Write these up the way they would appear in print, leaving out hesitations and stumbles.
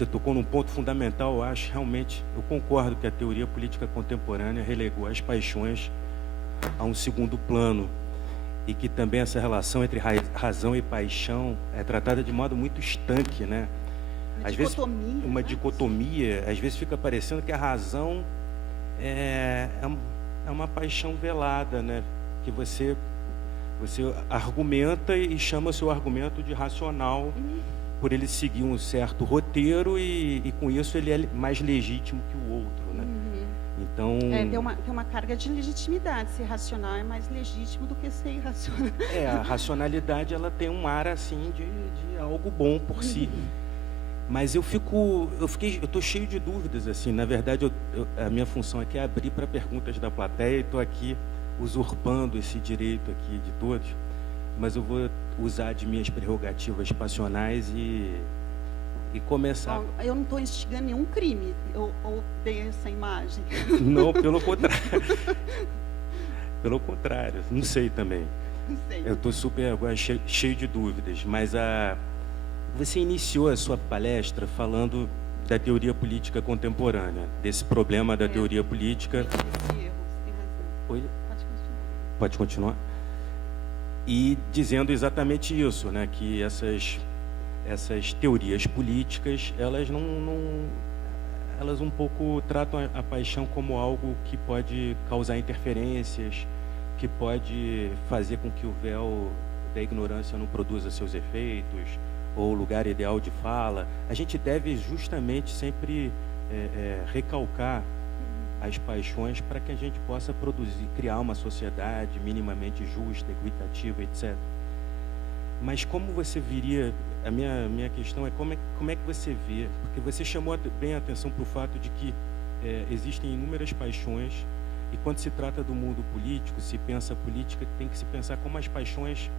você tocou num ponto fundamental, eu acho, realmente, eu concordo que a teoria política contemporânea relegou as paixões a um segundo plano e que também essa relação entre razão e paixão é tratada de modo muito estanque, né? Às vezes, uma dicotomia, às vezes fica parecendo que a razão é uma paixão velada, né? Que você argumenta e chama seu argumento de racional, por ele seguir um certo roteiro e com isso ele é mais legítimo que o outro, né? Então... tem uma carga de legitimidade. Ser racional é mais legítimo do que ser irracional. A racionalidade, ela tem um ar, assim, de algo bom por si. Mas eu estou cheio de dúvidas, assim. Na verdade, a minha função aqui é abrir para perguntas da plateia e estou aqui usurpando esse direito aqui de todos. Mas eu vou usar de minhas prerrogativas passionais e começar. Bom, eu não estou instigando nenhum crime. Eu odeio essa imagem. Não, pelo contrário. Pelo contrário, não sei também. Não sei. Eu estou super agora cheio de dúvidas, mas você iniciou a sua palestra falando da teoria política contemporânea, desse problema da teoria política. Esse erro, você tem razão. Oi? Pode continuar. Pode continuar? E dizendo exatamente isso, né, que essas teorias políticas, elas elas um pouco tratam a paixão como algo que pode causar interferências, que pode fazer com que o véu da ignorância não produza seus efeitos, ou o lugar ideal de fala. A gente deve justamente sempre recalcar as paixões para que a gente possa criar uma sociedade minimamente justa, equitativa, etc. Mas como você viria, a minha questão é como é que você vê, porque você chamou bem a atenção para o fato de que existem inúmeras paixões, e quando se trata do mundo político, se pensa política, tem que se pensar como as paixões,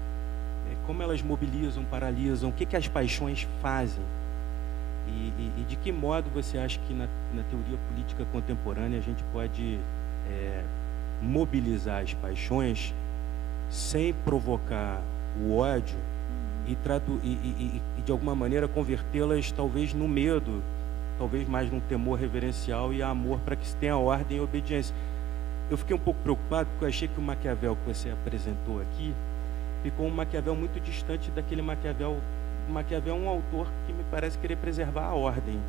como elas mobilizam, paralisam, o que as paixões fazem. E de que modo você acha que na teoria política contemporânea a gente pode mobilizar as paixões sem provocar o ódio e de alguma maneira convertê-las talvez no medo, talvez mais num temor reverencial e amor, para que se tenha ordem e obediência. Eu fiquei um pouco preocupado porque eu achei que o Maquiavel que você apresentou aqui ficou um Maquiavel muito distante daquele Maquiavel. O Maquiavel é um autor que me parece querer preservar a ordem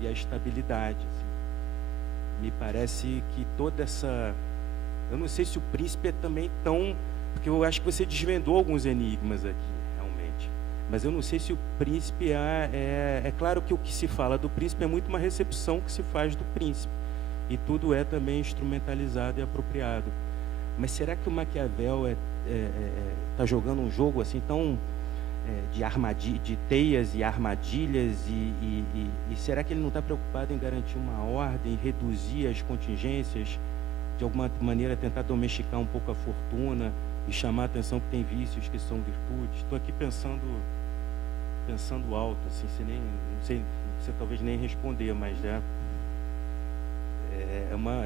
e a estabilidade. Assim. Me parece que toda essa... Eu não sei se o príncipe é também tão... Porque eu acho que você desvendou alguns enigmas aqui, realmente. Mas eu não sei se o príncipe é claro que o que se fala do príncipe é muito uma recepção que se faz do príncipe. E tudo é também instrumentalizado e apropriado. Mas será que o Maquiavel está jogando um jogo assim tão... de teias e armadilhas e será que ele não está preocupado em garantir uma ordem, reduzir as contingências, de alguma maneira tentar domesticar um pouco a fortuna e chamar a atenção que tem vícios que são virtudes? Estou aqui pensando alto, assim, não sei, você talvez nem responder, mas é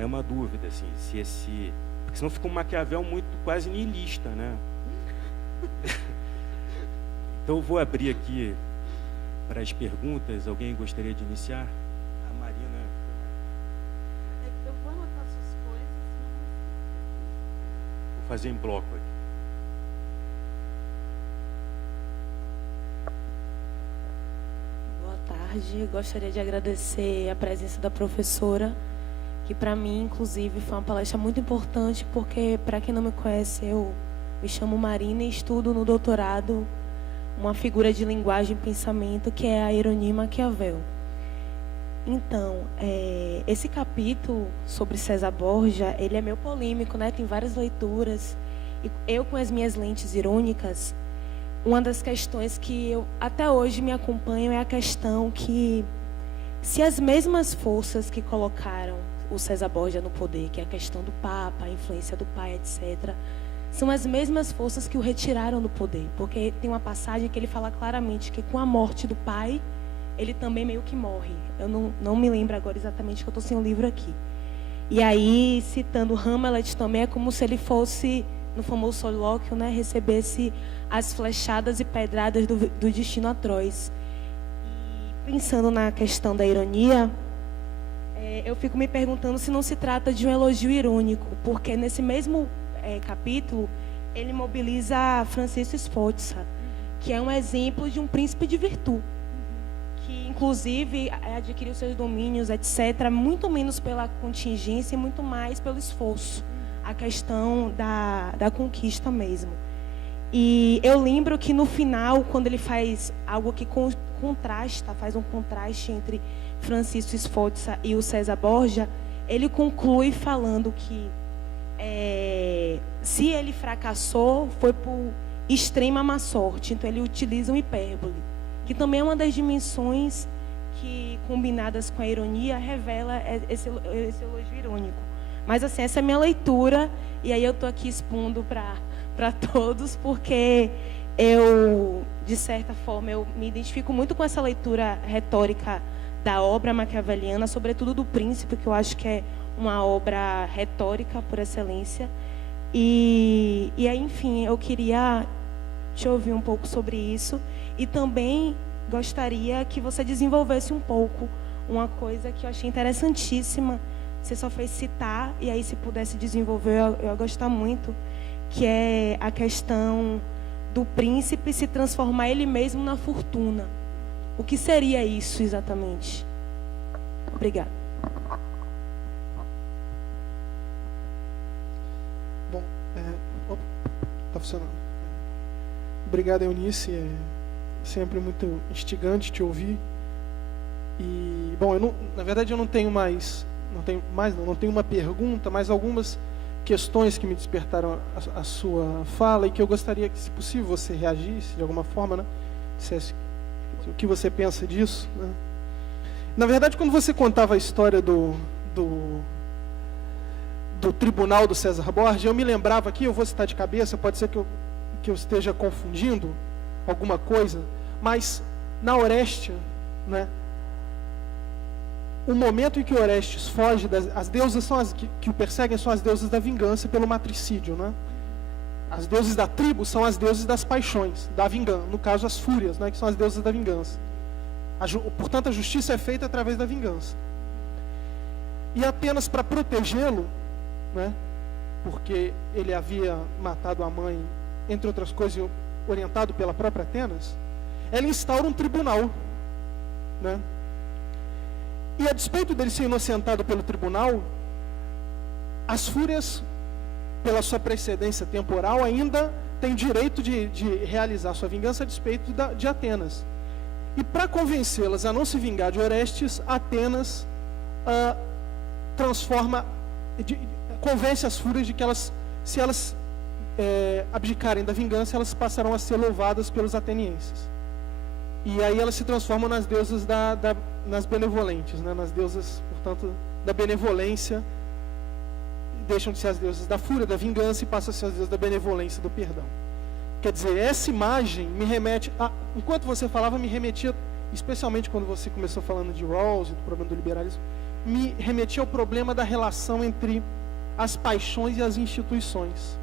uma dúvida, assim, porque senão fica um Maquiavel muito quase niilista, né? Então eu vou abrir aqui para as perguntas. Alguém gostaria de iniciar? A Marina. Eu vou anotar suas coisas. Vou fazer em bloco aqui. Boa tarde. Gostaria de agradecer a presença da professora, que para mim, inclusive, foi uma palestra muito importante, porque, para quem não me conhece, eu me chamo Marina e estudo no doutorado uma figura de linguagem e pensamento que é a ironia e Maquiavel. Então, esse capítulo sobre César Borgia, ele é meio polêmico, né? Tem várias leituras. E eu, com as minhas lentes irônicas, uma das questões que eu até hoje me acompanho é a questão que, se as mesmas forças que colocaram o César Borgia no poder, que é a questão do Papa, a influência do pai, etc., são as mesmas forças que o retiraram do poder. Porque tem uma passagem que ele fala claramente que com a morte do pai, ele também meio que morre. Eu não me lembro agora exatamente, que eu estou sem o livro aqui. E aí, citando Hamlet também, é como se ele fosse, no famoso solilóquio, né, recebesse as flechadas e pedradas do destino atroz. E pensando na questão da ironia, eu fico me perguntando se não se trata de um elogio irônico, porque nesse mesmo capítulo, ele mobiliza Francisco Sforza, que é um exemplo de um príncipe de virtude, que inclusive adquiriu seus domínios, etc., muito menos pela contingência e muito mais pelo esforço, a questão da conquista mesmo. E eu lembro que no final, quando ele faz algo que faz um contraste entre Francisco Sforza e o César Borgia, ele conclui falando que se ele fracassou, foi por extrema má sorte. Então ele utiliza um hipérbole, que também é uma das dimensões que, combinadas com a ironia, revela esse elogio irônico. Mas assim, essa é a minha leitura, e aí eu estou aqui expondo para todos, porque eu, de certa forma, eu me identifico muito com essa leitura retórica da obra maquiaveliana, sobretudo do Príncipe, que eu acho que é uma obra retórica por excelência. E aí, enfim, eu queria te ouvir um pouco sobre isso, e também gostaria que você desenvolvesse um pouco uma coisa que eu achei interessantíssima. Você só fez citar, e aí se pudesse desenvolver, eu ia gostar muito, que é a questão do príncipe se transformar ele mesmo na fortuna. O que seria isso exatamente? Obrigada. Bom, tá funcionando. Obrigado, Eunice. É sempre muito instigante te ouvir. E, bom, na verdade eu não tenho uma pergunta, mas algumas questões que me despertaram a sua fala, e que eu gostaria que, se possível, você reagisse de alguma forma, né? Dissesse o que você pensa disso, né? Na verdade, quando você contava a história do tribunal do César Borgia, eu me lembrava aqui, eu vou citar de cabeça, pode ser que eu esteja confundindo alguma coisa, mas na Orestes, né? O momento em que Orestes foge, as deusas que o perseguem são as deusas da vingança pelo matricídio, né? As deusas da tribo são as deusas das paixões, da vingança, no caso as fúrias, né, que são as deusas da vingança. Portanto, a justiça é feita através da vingança. E apenas para protegê-lo, né, porque ele havia matado a mãe, entre outras coisas, orientado pela própria Atenas, ela instaura um tribunal, né? E a despeito dele ser inocentado pelo tribunal, as fúrias, pela sua precedência temporal, ainda têm direito de realizar sua vingança a despeito de Atenas. E para convencê-las a não se vingar de Orestes, Atenas convence as fúrias de que se elas abdicarem da vingança, elas passarão a ser louvadas pelos atenienses. E aí elas se transformam nas deusas nas benevolentes, né? Nas deusas, portanto, da benevolência, deixam de ser as deusas da fúria, da vingança, e passam a ser as deusas da benevolência, do perdão. Quer dizer, essa imagem me remete, enquanto você falava, me remetia, especialmente quando você começou falando de Rawls e do problema do liberalismo, me remetia ao problema da relação entre as paixões e as instituições,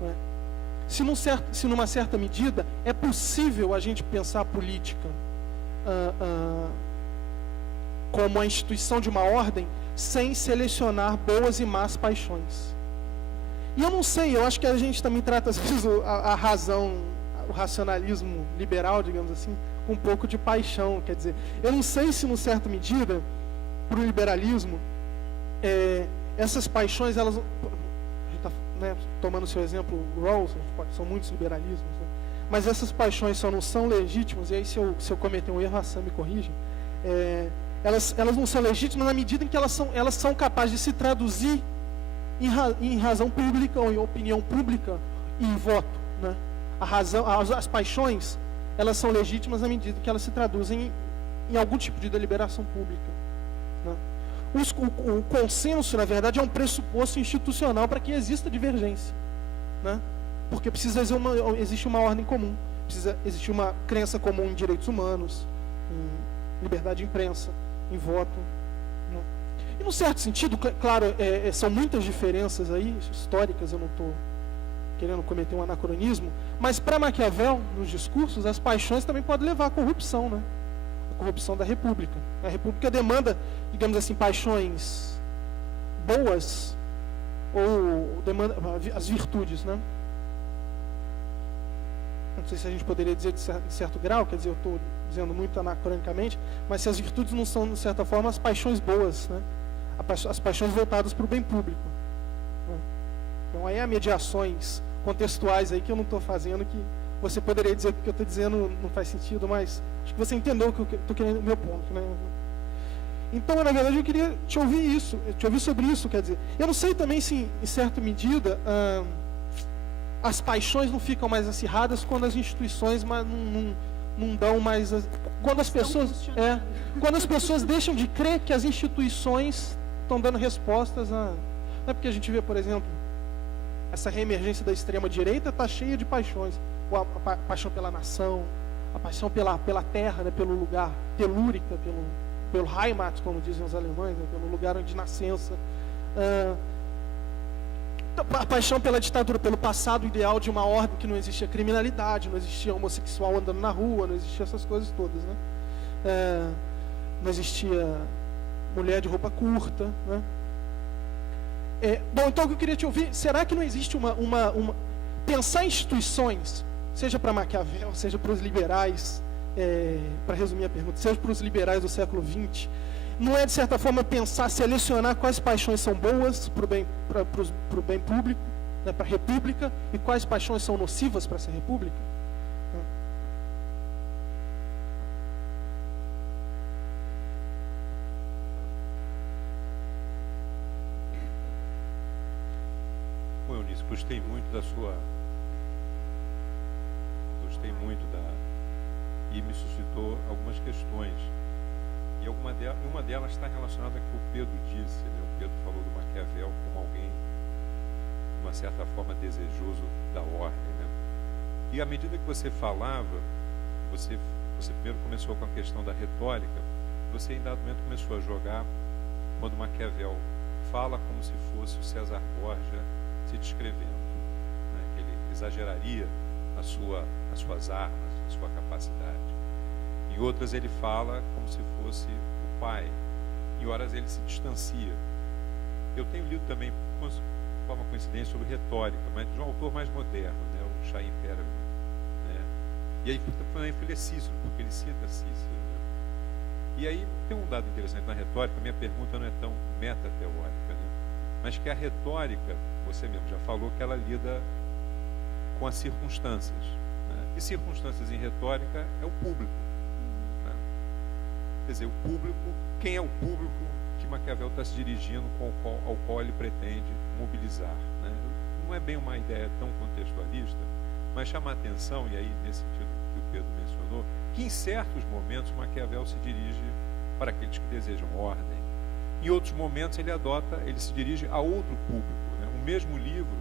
né? Se numa certa medida é possível a gente pensar a política como a instituição de uma ordem sem selecionar boas e más paixões. E eu não sei, eu acho que a gente também trata às vezes a razão, o racionalismo liberal, digamos assim, com um pouco de paixão. Quer dizer, eu não sei se, numa certa medida, para o liberalismo, essas paixões, elas... Né, tomando o seu exemplo, Rawls, são muitos liberalismos, né? Mas essas paixões só não são legítimas, e aí se eu cometer um erro, a Sam me corrige, elas não são legítimas na medida em que elas são capazes de se traduzir em razão pública, ou em opinião pública e em voto, né? As paixões, elas são legítimas na medida em que elas se traduzem em algum tipo de deliberação pública, né? O consenso, na verdade, é um pressuposto institucional para que exista divergência, né? Porque precisa existir uma ordem comum, precisa existir uma crença comum em direitos humanos, em liberdade de imprensa, em voto, né? E, num certo sentido, claro, são muitas diferenças aí, históricas, eu não estou querendo cometer um anacronismo, mas para Maquiavel, nos discursos, as paixões também podem levar à corrupção, né? corrupção da República. A República demanda, digamos assim, paixões boas ou demanda as virtudes, né? Não sei se a gente poderia dizer de certo grau, quer dizer, eu estou dizendo muito anacronicamente, mas se as virtudes não são, de certa forma, as paixões boas, né? As paixões voltadas para o bem público. Né? Então aí há mediações contextuais aí que eu não estou fazendo, que você poderia dizer que o que eu estou dizendo não faz sentido, mas acho que você entendeu o que eu estou querendo, o meu ponto, né? Então, na verdade, eu queria te ouvir sobre isso, quer dizer, eu não sei também se, em certa medida, as paixões não ficam mais acirradas quando as instituições não dão mais, quando as pessoas deixam de crer que as instituições estão dando respostas a, não é porque a gente vê, por exemplo, essa reemergência da extrema-direita está cheia de paixões, a paixão pela nação, a paixão pela terra, né, pelo lugar, telúrica, pelo Heimat, como dizem os alemães, né, pelo lugar de nascença, a paixão pela ditadura, pelo passado ideal de uma ordem que não existia criminalidade, não existia homossexual andando na rua, não existia essas coisas todas, né? Não existia mulher de roupa curta, né? Bom, então o que eu queria te ouvir, será que não existe pensar em instituições, seja para Maquiavel, seja para os liberais, para resumir a pergunta, seja para os liberais do século XX, não é, de certa forma, pensar, selecionar quais paixões são boas para o bem público, né, para a república, e quais paixões são nocivas para essa república? Bom, Eunice, gostei muito e me suscitou algumas questões. E uma delas está relacionada com o que o Pedro disse, né? O Pedro falou do Maquiavel como alguém, de uma certa forma, desejoso da ordem, né? E à medida que você falava, você primeiro começou com a questão da retórica, você em dado momento começou a jogar quando Maquiavel fala como se fosse o César Borgia se descrevendo, né? Que ele exageraria as suas armas, a sua capacidade. Em outras ele fala como se fosse o pai. Em horas ele se distancia. Eu tenho lido também, de forma coincidência, sobre retórica, mas de um autor mais moderno, né, o Chaim Perelman, né? E aí também foi Cícero, porque ele cita Cícero, né? E aí tem um dado interessante na retórica, minha pergunta não é tão metateórica, né? Mas que a retórica, você mesmo já falou, que ela lida com as circunstâncias, né? E circunstâncias em retórica é o público. Quer dizer, o público, quem é o público que Maquiavel está se dirigindo, ao qual ele pretende mobilizar, né? Não é bem uma ideia tão contextualista, mas chama a atenção, e aí nesse sentido que o Pedro mencionou, que em certos momentos Maquiavel se dirige para aqueles que desejam ordem. Em outros momentos ele se dirige a outro público, né? O mesmo livro,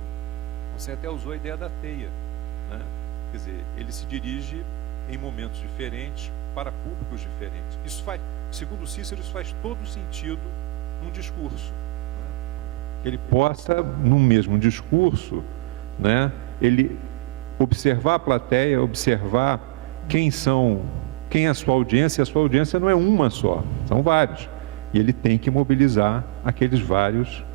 você até usou a ideia da teia, né? Quer dizer, ele se dirige em momentos diferentes para públicos diferentes. Isso faz, segundo Cícero, isso faz todo sentido num discurso, né? Que ele possa, num mesmo discurso, né, ele observar a plateia, observar quem é a sua audiência, e a sua audiência não é uma só, são vários. E ele tem que mobilizar aqueles vários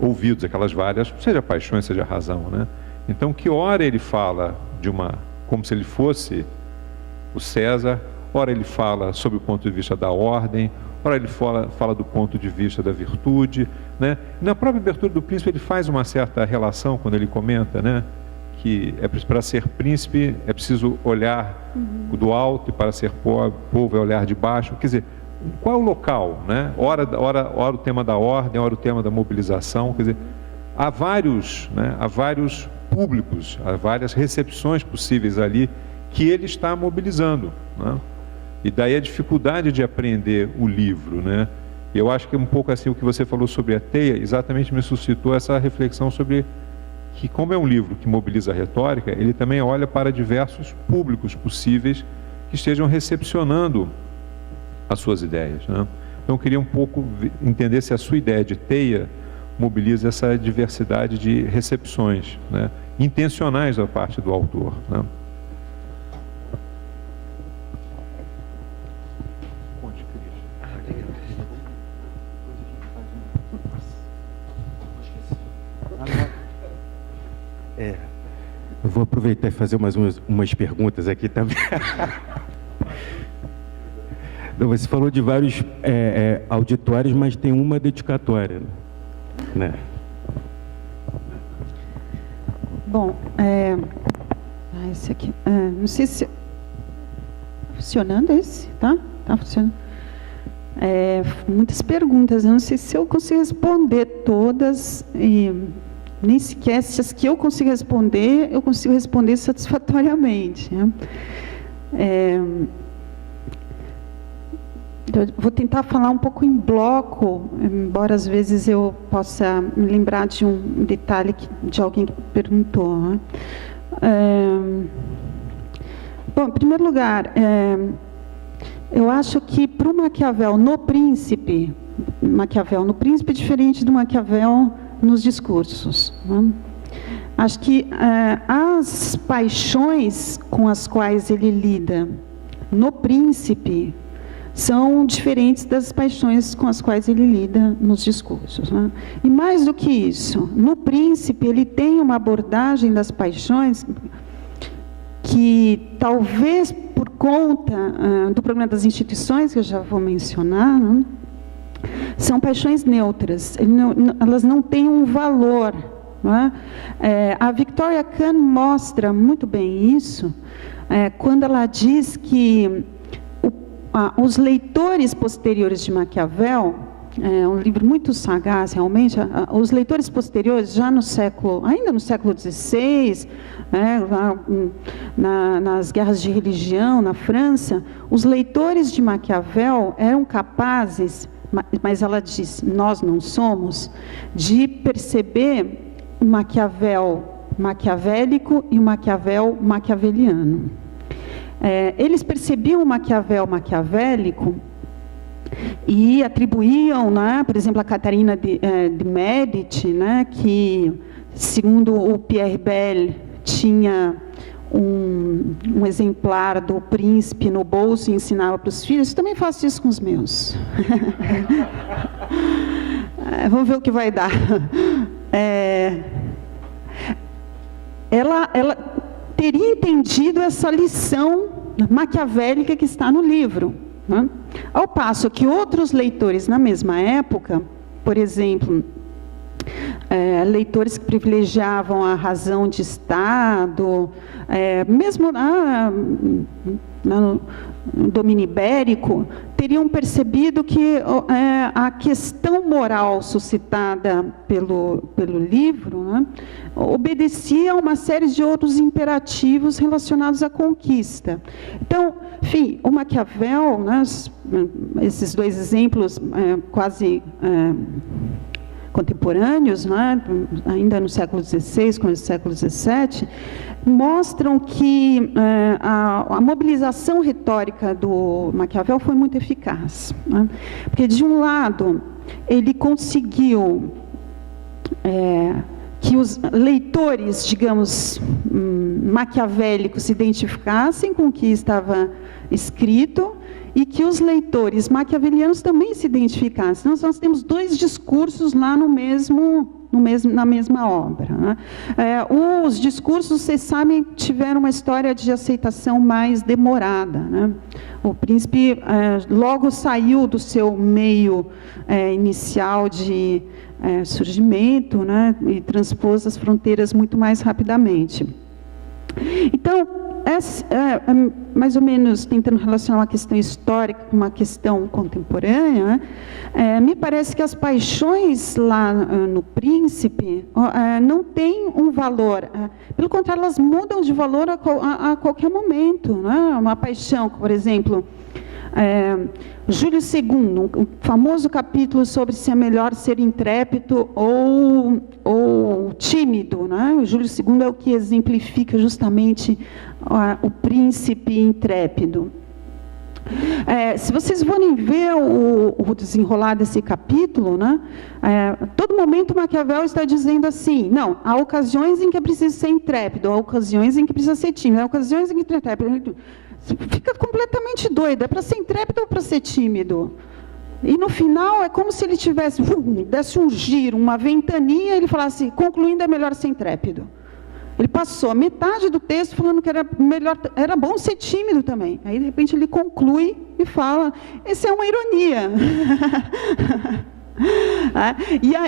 ouvidos, aquelas várias, seja paixões, seja razão, né? Então, que hora ele fala como se ele fosse o César, ora ele fala sobre o ponto de vista da ordem, ora ele fala do ponto de vista da virtude, né? Na própria abertura do Príncipe ele faz uma certa relação quando ele comenta, né, que para ser príncipe é preciso olhar do alto, e para ser povo é olhar de baixo. Quer dizer, qual é o local, né? Ora o tema da ordem, ora o tema da mobilização. Quer dizer, há vários públicos, há várias recepções possíveis ali que ele está mobilizando, né? E daí a dificuldade de aprender o livro, né? E eu acho que um pouco assim o que você falou sobre a teia exatamente me suscitou essa reflexão sobre que, como é um livro que mobiliza a retórica, ele também olha para diversos públicos possíveis que estejam recepcionando as suas ideias, né? Então eu queria um pouco entender se a sua ideia de teia mobiliza essa diversidade de recepções, né, intencionais da parte do autor, né? aproveitar e fazer mais umas perguntas aqui também. Você falou de vários auditórios, mas tem uma dedicatória, né? Bom, esse aqui, não sei se... Tá funcionando esse, tá? Tá funcionando. Muitas perguntas, eu não sei se eu consigo responder todas, e nem sequer se as que eu consigo responder satisfatoriamente, né? Eu vou tentar falar um pouco em bloco, embora às vezes eu possa me lembrar de um detalhe de alguém que perguntou, né? Bom, em primeiro lugar, eu acho que para o Maquiavel no Príncipe é diferente do Maquiavel nos discursos, né? Acho que as paixões com as quais ele lida no Príncipe são diferentes das paixões com as quais ele lida nos discursos, né? E mais do que isso, no Príncipe ele tem uma abordagem das paixões que, talvez por conta do problema das instituições, que eu já vou mencionar, né, são paixões neutras, elas não têm um valor, né? A Victoria Khan mostra muito bem isso, quando ela diz que os leitores posteriores de Maquiavel, um livro muito sagaz realmente, os leitores posteriores ainda no século XVI, nas guerras de religião na França, os leitores de Maquiavel eram capazes, mas ela diz, nós não somos, de perceber o Maquiavel maquiavélico e o Maquiavel maquiaveliano. Eles percebiam o Maquiavel maquiavélico e atribuíam, né, por exemplo, a Catarina de Médici, né, que, segundo o Pierre Bell, tinha um exemplar do Príncipe no bolso e ensinava para os filhos. Eu também faço isso com os meus. Vamos ver o que vai dar. Ela teria entendido essa lição maquiavélica que está no livro, né? Ao passo que outros leitores na mesma época, por exemplo, leitores que privilegiavam a razão de Estado, mesmo no domínio ibérico, teriam percebido que a questão moral suscitada pelo livro, né, obedecia a uma série de outros imperativos relacionados à conquista. Então, enfim, o Maquiavel, né, esses dois exemplos quase contemporâneos, né, ainda no século XVI, com o século XVII, mostram que a mobilização retórica do Maquiavel foi muito eficaz, né? Porque, de um lado, ele conseguiu que os leitores, digamos, maquiavélicos se identificassem com o que estava escrito e que os leitores maquiavelianos também se identificassem. Nós temos dois discursos lá na mesma obra, né? Os discursos, vocês sabem, tiveram uma história de aceitação mais demorada, né? O Príncipe logo saiu do seu meio inicial de surgimento, né? E transpôs as fronteiras muito mais rapidamente. Então, mais ou menos tentando relacionar uma questão histórica com uma questão contemporânea, né? Me parece que as paixões lá no Príncipe não têm um valor. Pelo contrário, elas mudam de valor a qualquer momento, né? Uma paixão, por exemplo, Júlio II, um famoso capítulo sobre se é melhor ser intrépido ou tímido, né? O Júlio II é o que exemplifica justamente o príncipe intrépido. Se vocês forem ver o desenrolar desse capítulo, né, todo momento Maquiavel está dizendo assim, não, há ocasiões em que é preciso ser intrépido, há ocasiões em que precisa ser tímido, há ocasiões em que é intrépido. Fica completamente doido, é para ser intrépido ou para ser tímido? E no final é como se ele desse um giro, uma ventania, e ele falasse, concluindo, é melhor ser intrépido. Ele passou metade do texto falando que era melhor, era bom ser tímido também. Aí, de repente, ele conclui e fala, isso é uma ironia.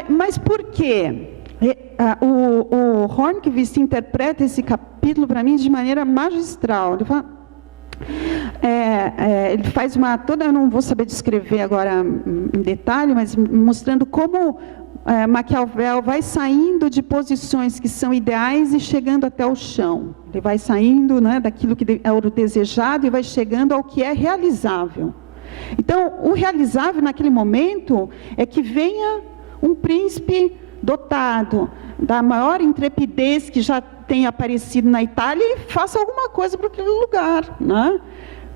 Mas por quê? O Hornqvist interpreta esse capítulo para mim de maneira magistral. Ele fala, ele faz toda, eu não vou saber descrever agora em detalhe, mas mostrando como Maquiavel vai saindo de posições que são ideais e chegando até o chão. Ele vai saindo, né, daquilo que é o desejado e vai chegando ao que é realizável. Então, o realizável naquele momento é que venha um príncipe dotado da maior intrepidez que já tem aparecido na Itália e faça alguma coisa para aquele lugar, né?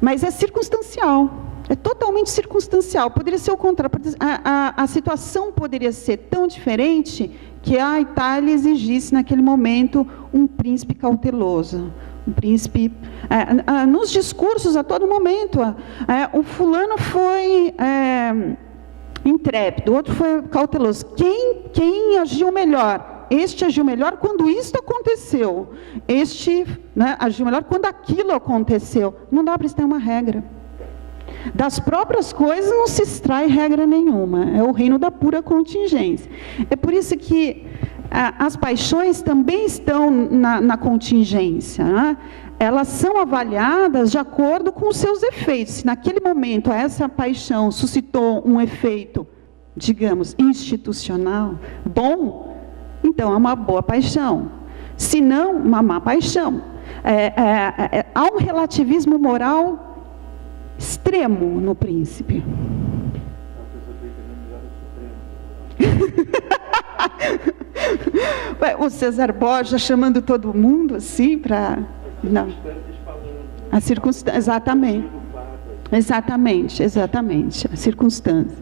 Mas é circunstancial, é totalmente circunstancial. Poderia ser o contrário, a situação poderia ser tão diferente que a Itália exigisse naquele momento um príncipe cauteloso, um príncipe... nos discursos a todo momento, o fulano foi... intrépido, o outro foi cauteloso. Quem agiu melhor? Este agiu melhor quando isto aconteceu. Este, né, agiu melhor quando aquilo aconteceu. Não dá para ter uma regra. Das próprias coisas não se extrai regra nenhuma. É o reino da pura contingência. É por isso que as paixões também estão na contingência, né? Elas são avaliadas de acordo com os seus efeitos. Se naquele momento essa paixão suscitou um efeito, digamos, institucional, bom, então é uma boa paixão. Se não, uma má paixão. Há um relativismo moral extremo no príncipe. O César Borja chamando todo mundo assim para... Não. A circunstância, exatamente, as circunstâncias.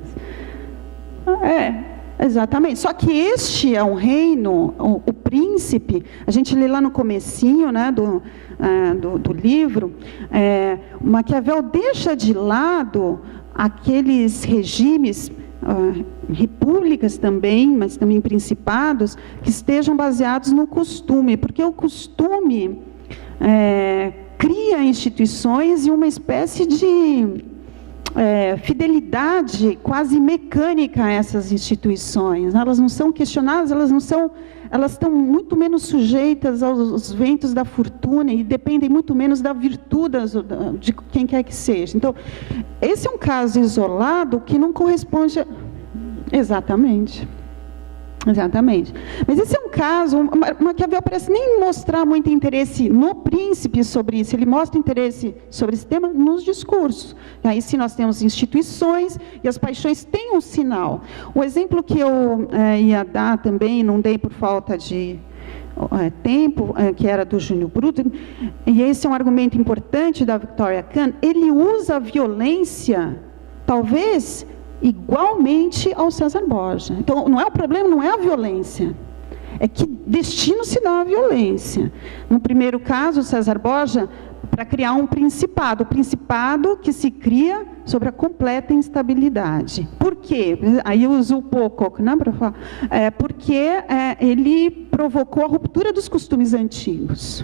Exatamente. Só que este é um reino, o príncipe, a gente lê lá no comecinho, né, do livro, Maquiavel deixa de lado aqueles regimes, repúblicas também, mas também principados, que estejam baseados no costume, porque o costume cria instituições e uma espécie de fidelidade quase mecânica a essas instituições. Elas não são questionadas, elas estão muito menos sujeitas aos ventos da fortuna e dependem muito menos da virtude de quem quer que seja. Então, esse é um caso isolado que não corresponde... Exatamente. Mas esse é um caso, Maquiavel parece nem mostrar muito interesse no príncipe sobre isso, ele mostra interesse sobre esse tema nos discursos. E aí sim nós temos instituições e as paixões têm um sinal. O exemplo que eu ia dar também, não dei por falta de tempo, que era do Júnior Bruto, e esse é um argumento importante da Victoria Khan, ele usa a violência, talvez... igualmente ao César Borja. Então, o problema não é a violência, é que destino se dá à violência. No primeiro caso, o César Borja, para criar um principado, o principado que se cria sobre a completa instabilidade. Por quê? Aí eu uso o Pocock, né, para falar. Porque ele provocou a ruptura dos costumes antigos.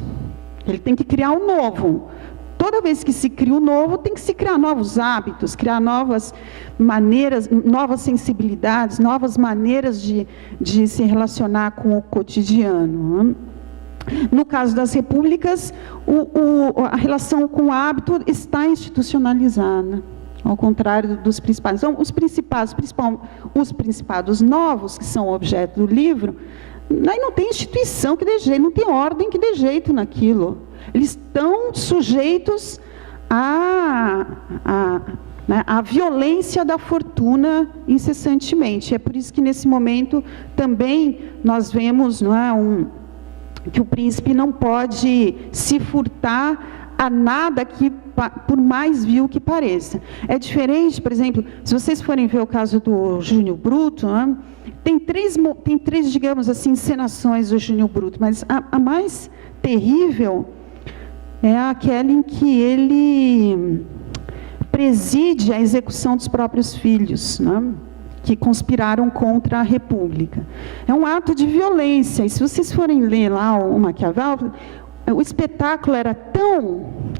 Ele tem que criar um novo. Toda vez que se cria um novo, tem que se criar novos hábitos, criar novas maneiras, novas sensibilidades, novas maneiras de se relacionar com o cotidiano. No caso das repúblicas, a relação com o hábito está institucionalizada, ao contrário dos principados. Então, os principados novos, que são objeto do livro, aí não tem instituição que dê jeito, não tem ordem que dê jeito naquilo. Eles estão sujeitos à violência da fortuna incessantemente. É por isso que, nesse momento, também nós vemos, não é, que o príncipe não pode se furtar a nada que, por mais vil que pareça. É diferente, por exemplo, se vocês forem ver o caso do Júnior Bruto, né, tem três, digamos assim, encenações do Júnior Bruto, mas a mais terrível é aquela em que ele preside a execução dos próprios filhos, né? que conspiraram contra a República. É um ato de violência, e se vocês forem ler lá o Maquiavel, o espetáculo era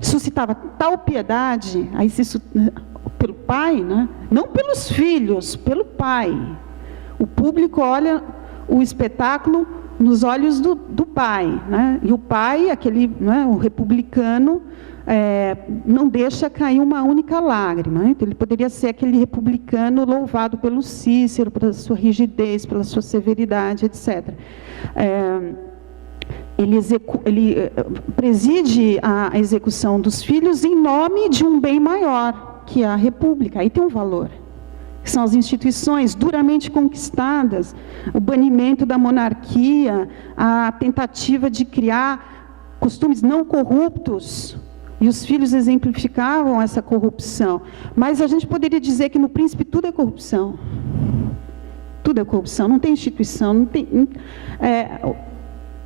suscitava tal piedade, pelo pai, né? Não pelos filhos, pelo pai. O público olha o espetáculo nos olhos do pai, né? E o pai, o republicano, não deixa cair uma única lágrima, né? Então, ele poderia ser aquele republicano louvado pelo Cícero, pela sua rigidez, pela sua severidade, etc. Ele preside a execução dos filhos em nome de um bem maior, que é a República. Aí tem um valor, que são as instituições duramente conquistadas, o banimento da monarquia, a tentativa de criar costumes não corruptos, e os filhos exemplificavam essa corrupção. Mas a gente poderia dizer que no príncipe tudo é corrupção. Tudo é corrupção, não tem instituição, não tem...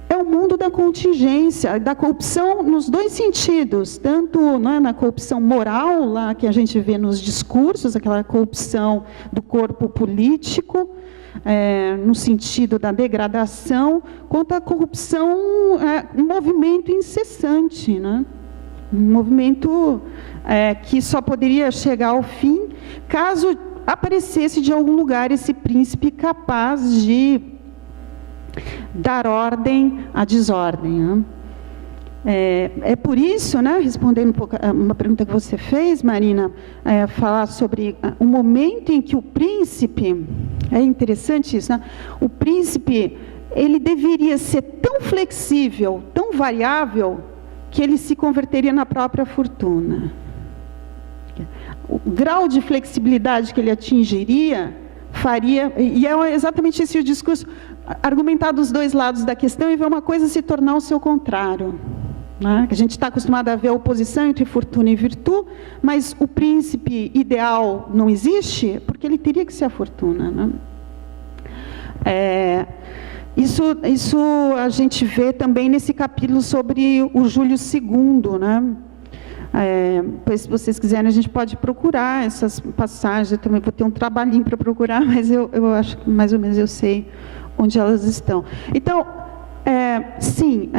É o mundo da contingência, da corrupção nos dois sentidos, tanto na corrupção moral, lá que a gente vê nos discursos, aquela corrupção do corpo político, no sentido da degradação, quanto a corrupção, um movimento incessante, né? Um movimento que só poderia chegar ao fim caso aparecesse de algum lugar esse príncipe capaz de dar ordem à desordem, né? É por isso, né, respondendo um pouco uma pergunta que você fez, Marina, falar sobre o momento em que o príncipe, é interessante isso, né? O príncipe, ele deveria ser tão flexível, tão variável, que ele se converteria na própria fortuna. O grau de flexibilidade que ele atingiria faria, e é exatamente esse o discurso, argumentar dos dois lados da questão e ver uma coisa se tornar o seu contrário, né? A gente está acostumado a ver a oposição entre fortuna e virtude, mas o príncipe ideal não existe, porque ele teria que ser a fortuna, né? Isso a gente vê também nesse capítulo sobre o Júlio II, né? Pois, se vocês quiserem, a gente pode procurar essas passagens. Eu também vou ter um trabalhinho para procurar, mas eu acho que mais ou menos eu sei onde elas estão. Então, sim,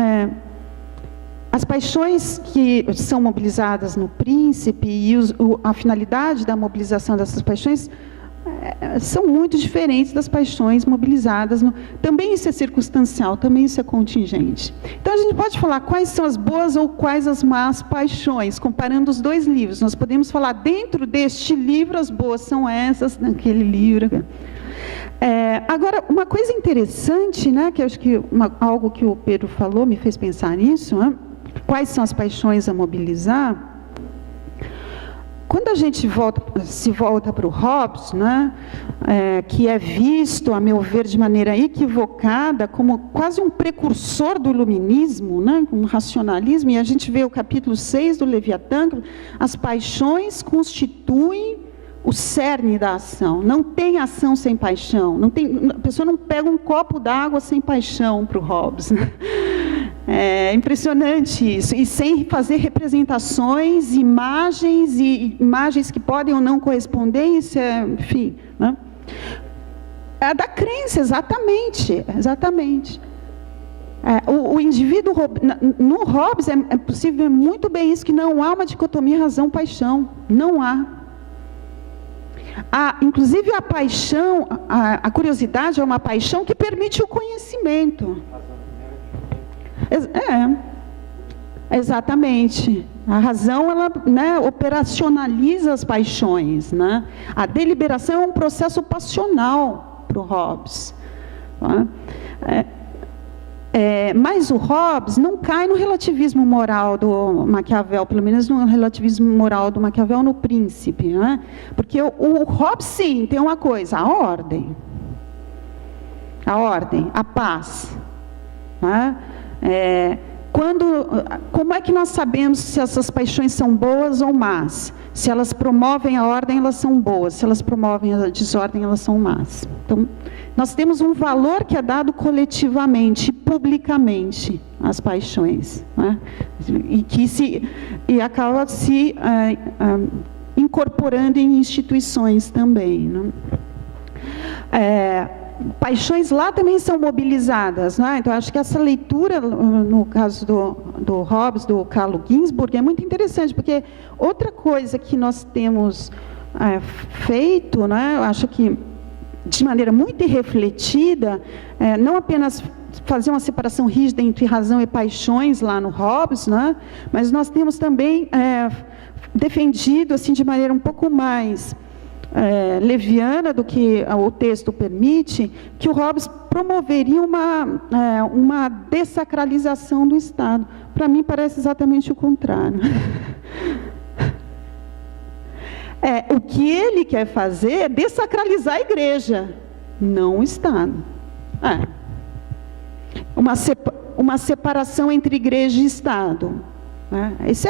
as paixões que são mobilizadas no príncipe e a finalidade da mobilização dessas paixões são muito diferentes das paixões mobilizadas. Também isso é circunstancial, também isso é contingente. Então, a gente pode falar quais são as boas ou quais as más paixões, comparando os dois livros. Nós podemos falar, dentro deste livro, as boas são essas, naquele livro. Agora, uma coisa interessante, né, que eu acho que algo que o Pedro falou me fez pensar nisso, né? Quais são as paixões a mobilizar? Quando a gente se volta para o Hobbes, né, que é visto, a meu ver, de maneira equivocada, como quase um precursor do iluminismo, né, um racionalismo, e a gente vê o capítulo 6 do Leviatã, as paixões constituem o cerne da ação. Não tem ação sem paixão. A pessoa não pega um copo d'água sem paixão para o Hobbes, né? É impressionante isso. E sem fazer representações, imagens que podem ou não corresponder, isso enfim, né? É da crença, exatamente. O indivíduo, no Hobbes, é possível ver muito bem isso, que não há uma dicotomia razão-paixão. Não há. Inclusive a paixão, a curiosidade é uma paixão que permite o conhecimento. Exatamente. A razão, ela, né, operacionaliza as paixões, né? A deliberação é um processo passional para o Hobbes. Mas o Hobbes não cai no relativismo moral do Maquiavel, pelo menos no relativismo moral do Maquiavel no Príncipe, né? Porque o Hobbes, sim, tem uma coisa, a ordem, a paz, né? Como é que nós sabemos se essas paixões são boas ou más? Se elas promovem a ordem, elas são boas. Se elas promovem a desordem, elas são más. Então, nós temos um valor que é dado coletivamente, publicamente, às paixões, né? E acaba se incorporando em instituições também, né? Paixões lá também são mobilizadas, né? Então, acho que essa leitura, no caso do Hobbes, do Carlo Ginzburg, é muito interessante, porque outra coisa que nós temos feito, né? Eu acho que de maneira muito irrefletida, não apenas fazer uma separação rígida entre razão e paixões lá no Hobbes, né? Mas nós temos também defendido assim de maneira um pouco mais leviana do que o texto permite, que o Hobbes promoveria uma dessacralização do Estado. Para mim parece exatamente o contrário. O que ele quer fazer é dessacralizar a Igreja, não o Estado. Uma separação entre Igreja e Estado. Isso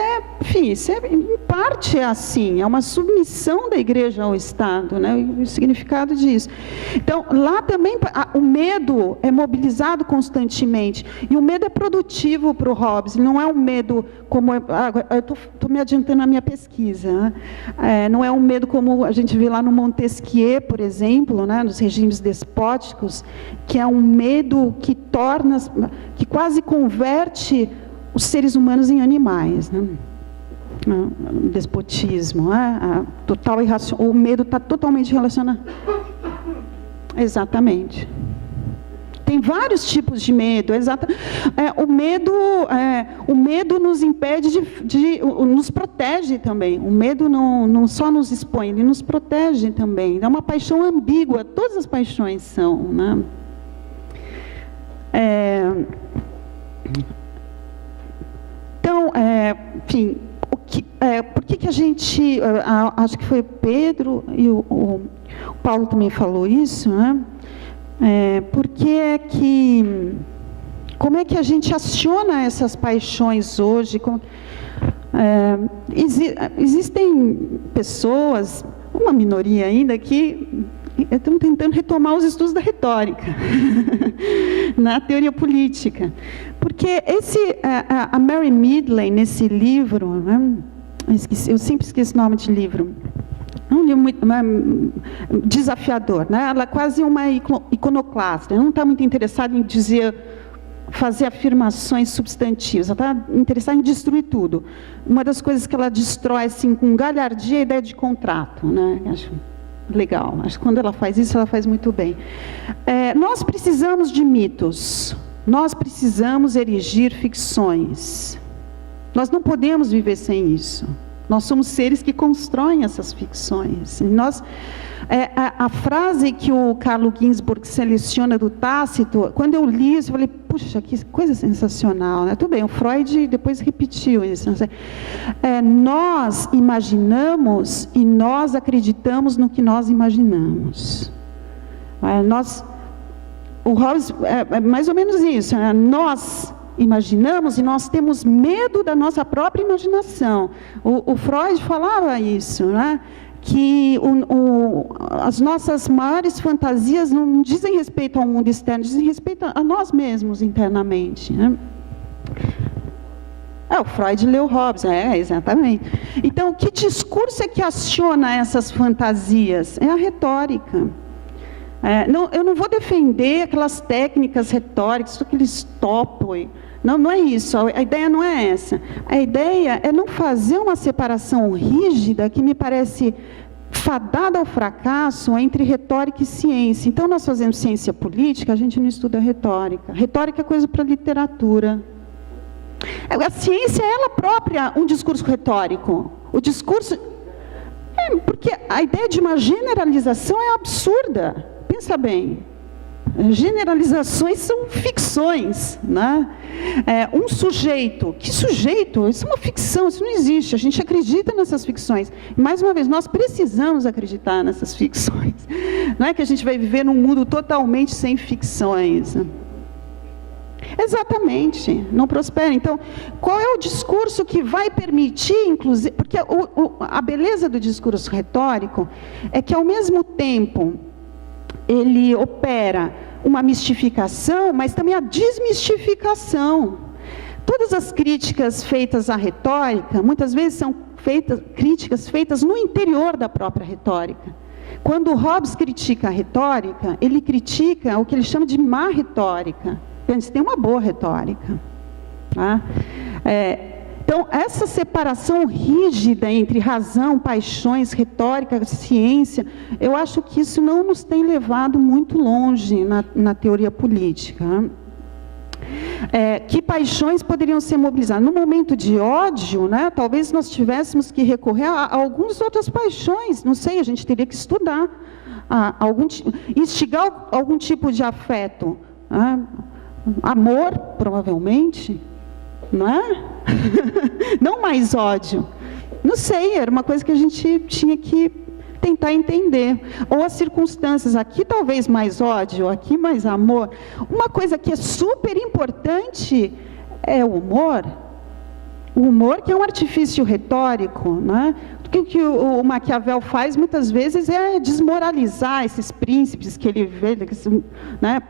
em parte é assim, é uma submissão da Igreja ao Estado, né? O significado disso. Então, lá também o medo é mobilizado constantemente, e o medo é produtivo para o Hobbes, não é um medo como... eu estou me adiantando na minha pesquisa, né? Não é um medo como a gente vê lá no Montesquieu, por exemplo, né? Nos regimes despóticos, que é um medo que quase converte os seres humanos em animais, né? O despotismo, total o medo está totalmente relacionado. Exatamente. Tem vários tipos de medo. O medo nos impede nos protege também. O medo não só nos expõe, ele nos protege também. É uma paixão ambígua. Todas as paixões são, né? Então, enfim, por que a gente, acho que foi Pedro e o Paulo também falou isso, né? Como é que a gente aciona essas paixões hoje? Existem pessoas, uma minoria ainda, que estão tentando retomar os estudos da retórica na teoria política, porque a Mary Midley, nesse livro, né, eu sempre esqueço o nome de livro, é um livro muito desafiador, né? Ela é quase uma iconoclasta, ela não está muito interessada em fazer afirmações substantivas, ela está interessada em destruir tudo. Uma das coisas que ela destrói assim, com galhardia é a ideia de contrato, né? Acho legal, acho que quando ela faz isso, ela faz muito bem. Nós precisamos de mitos, nós precisamos erigir ficções, nós não podemos viver sem isso, nós somos seres que constroem essas ficções. A frase que o Carlo Ginzburg seleciona do Tácito, quando eu li isso, eu falei, puxa, que coisa sensacional, né? Tudo bem, o Freud depois repetiu isso. Nós imaginamos e nós acreditamos no que nós imaginamos. O Hobbes é mais ou menos isso, né? Nós imaginamos e nós temos medo da nossa própria imaginação. O Freud falava isso, né? Que as nossas maiores fantasias não dizem respeito ao mundo externo, dizem respeito a nós mesmos internamente, né? O Freud leu Hobbes, exatamente. Então, que discurso é que aciona essas fantasias? É a retórica. Eu não vou defender aquelas técnicas retóricas, aqueles topoi. Não é isso, a ideia não é essa. A ideia é não fazer uma separação rígida que me parece fadada ao fracasso entre retórica e ciência. Então, nós fazemos ciência política, a gente não estuda retórica. Retórica é coisa para literatura. A ciência é ela própria um discurso retórico. O discurso... porque a ideia de uma generalização é absurda. Pensa bem. Generalizações são ficções, né? Um sujeito, que sujeito? Isso é uma ficção, isso não existe, a gente acredita nessas ficções. E, mais uma vez, nós precisamos acreditar nessas ficções. Não é que a gente vai viver num mundo totalmente sem ficções. Exatamente, não prospera. Então, qual é o discurso que vai permitir, inclusive, porque a beleza do discurso retórico é que, ao mesmo tempo, ele opera uma mistificação, mas também a desmistificação. Todas as críticas feitas à retórica, muitas vezes são críticas feitas no interior da própria retórica. Quando Hobbes critica a retórica, ele critica o que ele chama de má retórica. Antes, tem uma boa retórica. Tá? Então, essa separação rígida entre razão, paixões, retórica, ciência, eu acho que isso não nos tem levado muito longe na teoria política. Que paixões poderiam ser mobilizadas? No momento de ódio, né, talvez nós tivéssemos que recorrer a algumas outras paixões, não sei, a gente teria que estudar, instigar algum tipo de afeto, amor, provavelmente, não é? Não mais ódio, não sei, era uma coisa que a gente tinha que tentar entender, ou as circunstâncias, aqui talvez mais ódio, aqui mais amor. Uma coisa que é super importante é o humor que é um artifício retórico, né? O que o Maquiavel faz muitas vezes é desmoralizar esses príncipes que ele vê, né?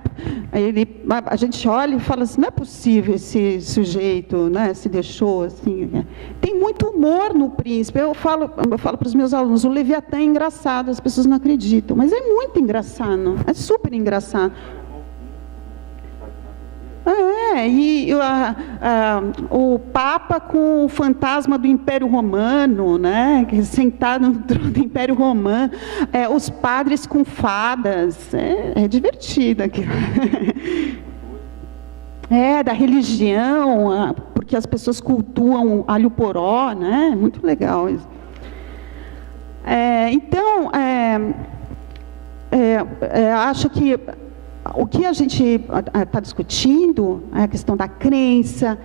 A gente olha e fala assim, não é possível esse sujeito, né, se deixou assim. Tem muito humor no príncipe. Eu falo para os meus alunos, o Leviatã é engraçado, as pessoas não acreditam, mas é muito engraçado, é super engraçado. O Papa com o fantasma do Império Romano, né, sentado no trono do Império Romano, os padres com fadas, é divertido aquilo. Da religião, porque as pessoas cultuam alho poró, né, muito legal isso. Então, acho que o que a gente está discutindo, a questão da crença,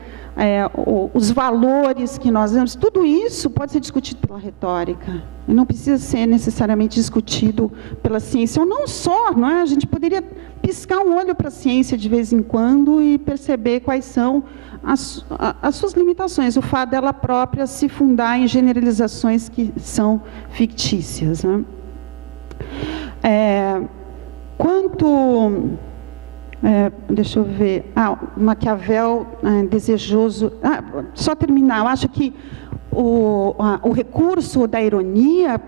os valores que nós damos, tudo isso pode ser discutido pela retórica, e não precisa ser necessariamente discutido pela ciência, ou não só, não é? A gente poderia piscar um olho para a ciência de vez em quando e perceber quais são as suas limitações, o fato dela própria se fundar em generalizações que são fictícias, né? Deixa eu ver, Maquiavel desejoso, só terminar, eu acho que o recurso da ironia,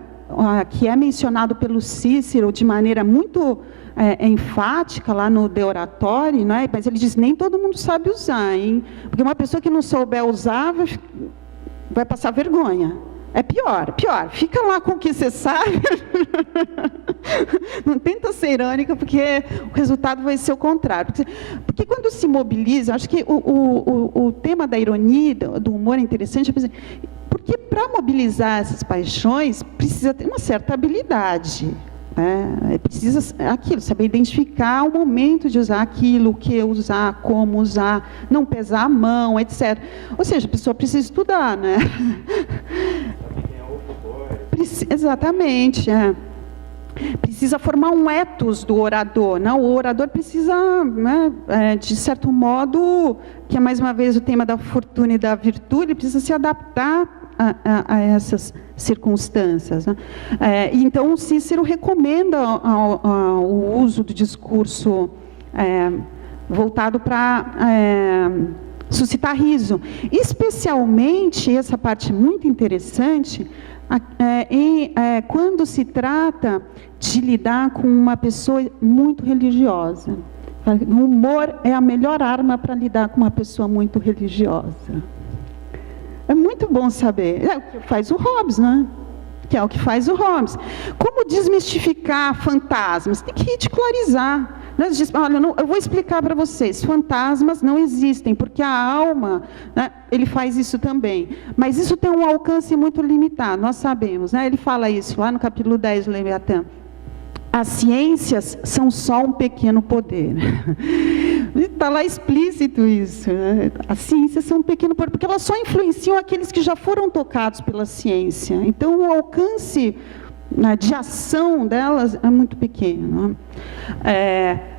que é mencionado pelo Cícero de maneira muito enfática lá no De Oratore, né? Mas ele diz, nem todo mundo sabe usar, hein? Porque uma pessoa que não souber usar vai passar vergonha. É pior, fica lá com o que você sabe, não tenta ser irônica, porque o resultado vai ser o contrário. Porque quando se mobiliza, acho que o tema da ironia, do humor é interessante, porque para mobilizar essas paixões, precisa ter uma certa habilidade. Precisa saber identificar o momento de usar aquilo, o que usar, como usar, não pesar a mão, etc. Ou seja, a pessoa precisa estudar, né? Exatamente, precisa formar um ethos do orador, né? O orador precisa, né, de certo modo, que é mais uma vez o tema da fortuna e da virtude, ele precisa se adaptar a essas circunstâncias, né? Então, o Cícero recomenda o uso do discurso voltado para suscitar riso, especialmente, essa parte muito interessante, quando se trata de lidar com uma pessoa muito religiosa. O humor é a melhor arma para lidar com uma pessoa muito religiosa. É muito bom saber. É o que faz o Hobbes, né? Que é o que faz o Hobbes. Como desmistificar fantasmas? Tem que ridicularizar. Nós dizemos, olha, eu vou explicar para vocês, fantasmas não existem, porque a alma, né, ele faz isso também. Mas isso tem um alcance muito limitado, nós sabemos, né? Ele fala isso lá no capítulo 10 do Leviatã. As ciências são só um pequeno poder. Está lá explícito isso, né? As ciências são um pequeno poder, porque elas só influenciam aqueles que já foram tocados pela ciência. Então, o alcance de ação delas é muito pequeno.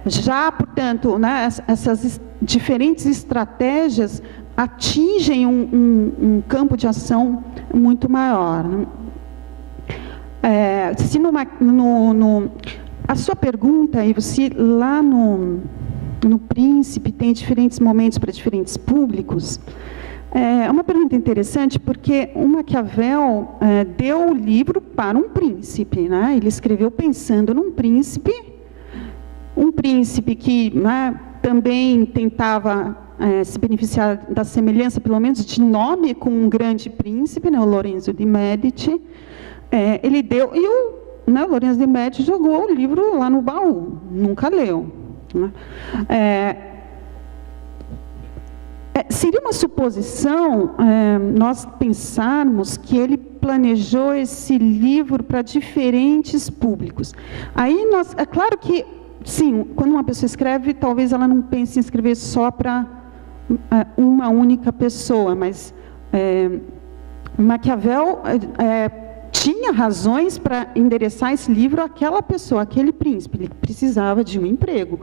Já, portanto, né, essas diferentes estratégias atingem um campo de ação muito maior. Se a sua pergunta, e você lá no Príncipe tem diferentes momentos para diferentes públicos, É uma pergunta interessante, porque o Maquiavel deu o livro para um príncipe, né? Ele escreveu pensando num príncipe, um príncipe que, né, também tentava se beneficiar da semelhança, pelo menos de nome, com um grande príncipe, né, o Lorenzo de Medici. Ele deu, e o Lorenzo de Medici jogou o livro lá no baú, nunca leu, né? Seria uma suposição nós pensarmos que ele planejou esse livro para diferentes públicos. Aí é claro que, sim, quando uma pessoa escreve, talvez ela não pense em escrever só para uma única pessoa, mas Maquiavel tinha razões para endereçar esse livro àquela pessoa, àquele príncipe. Ele precisava de um emprego.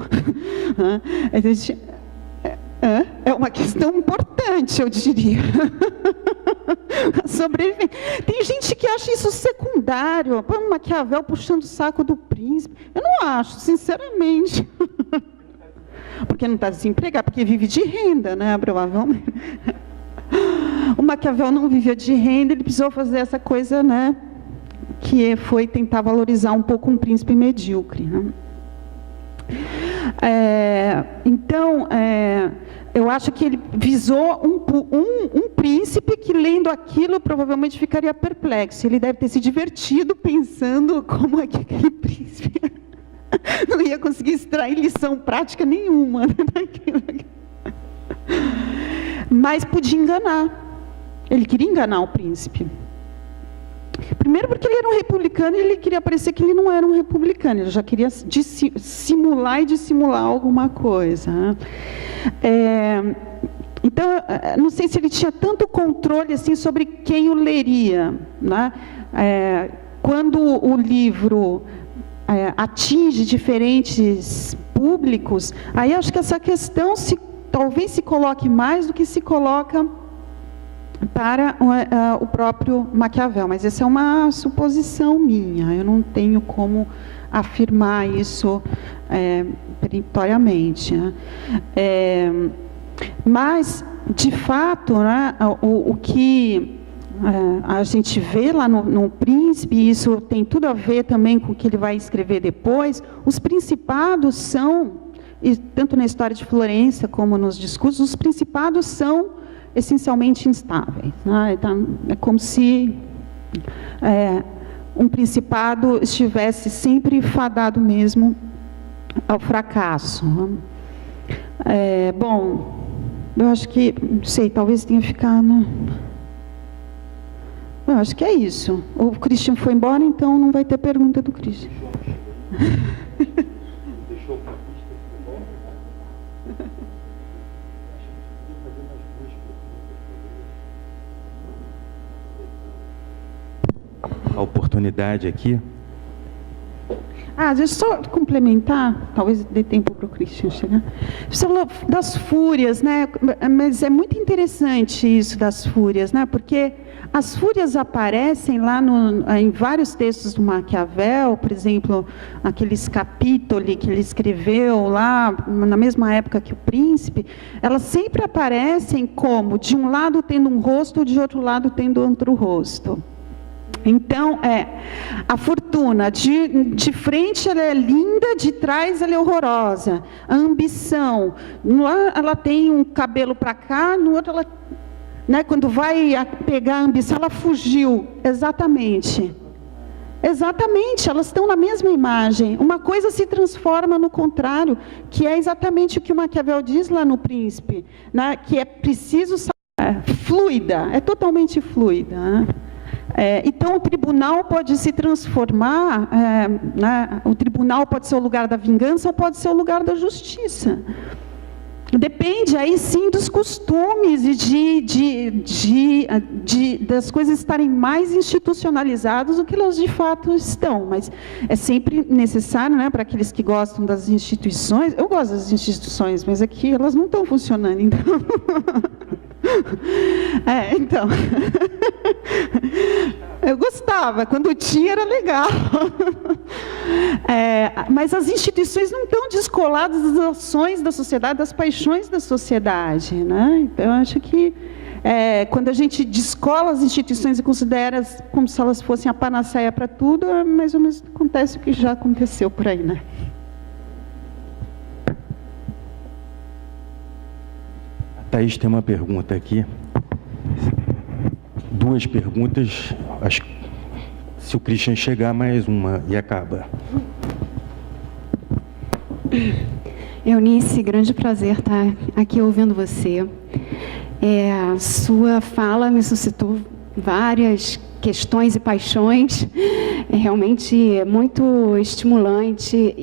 É uma questão importante, eu diria. Tem gente que acha isso secundário. Pô, Maquiavel puxando o saco do príncipe. Eu não acho, sinceramente. Porque não está desempregado, porque vive de renda, né? Provavelmente. O Maquiavel não vivia de renda, ele precisou fazer essa coisa, né? Que foi tentar valorizar um pouco um príncipe medíocre, né? Então, eu acho que ele visou um príncipe que, lendo aquilo, provavelmente ficaria perplexo. Ele deve ter se divertido pensando como é que aquele príncipe não ia conseguir extrair lição prática nenhuma. Mas podia enganar. Ele queria enganar o príncipe. Primeiro porque ele era um republicano e ele queria parecer que ele não era um republicano, ele já queria simular e dissimular alguma coisa, né? Então, não sei se ele tinha tanto controle assim sobre quem o leria, né? Quando o livro atinge diferentes públicos, aí acho que essa questão talvez se coloque mais do que se coloca para o próprio Maquiavel, mas essa é uma suposição minha, eu não tenho como afirmar isso peremptoriamente, né? Mas, de fato, né, o que a gente vê lá no Príncipe, e isso tem tudo a ver também com o que ele vai escrever depois, os principados são, e tanto na história de Florença como nos discursos, os principados são essencialmente instáveis, né? Então, é como se um principado estivesse sempre fadado mesmo ao fracasso. Bom, eu acho que, não sei, talvez tenha ficado... Eu acho que é isso. O Christian foi embora, então não vai ter pergunta do Christian. A oportunidade aqui. Deixa eu só complementar, talvez dê tempo para o Christian chegar. Você falou das fúrias, né? Mas é muito interessante isso das fúrias, né? Porque as fúrias aparecem lá em vários textos do Maquiavel, por exemplo, aqueles capítulos que ele escreveu lá, na mesma época que o Príncipe, elas sempre aparecem como, de um lado tendo um rosto, de outro lado tendo outro rosto. Então, a fortuna, de frente ela é linda, de trás ela é horrorosa. A ambição, lá ela tem um cabelo para cá, no outro ela, né, quando vai pegar a ambição, ela fugiu. Exatamente. Exatamente, elas estão na mesma imagem. Uma coisa se transforma no contrário, que é exatamente o que o Maquiavel diz lá no Príncipe, né, que é preciso fluida, é totalmente fluida, né? Então, o tribunal pode se transformar, né, o tribunal pode ser o lugar da vingança ou pode ser o lugar da justiça. Depende, aí sim, dos costumes e das coisas estarem mais institucionalizadas do que elas de fato estão. Mas é sempre necessário, né, para aqueles que gostam das instituições, eu gosto das instituições, mas aqui elas não estão funcionando, então... Então, eu gostava, quando tinha era legal, mas as instituições não estão descoladas das ações da sociedade, das paixões da sociedade, né? Então, eu acho que Quando a gente descola as instituições e considera como se elas fossem a panaceia para tudo, mais ou menos acontece o que já aconteceu por aí, né? A Thaís tem uma pergunta aqui. 2 perguntas, acho que se o Christian chegar, mais uma e acaba. Eunice, grande prazer estar aqui ouvindo você. Sua fala me suscitou várias questões e paixões, realmente muito estimulante,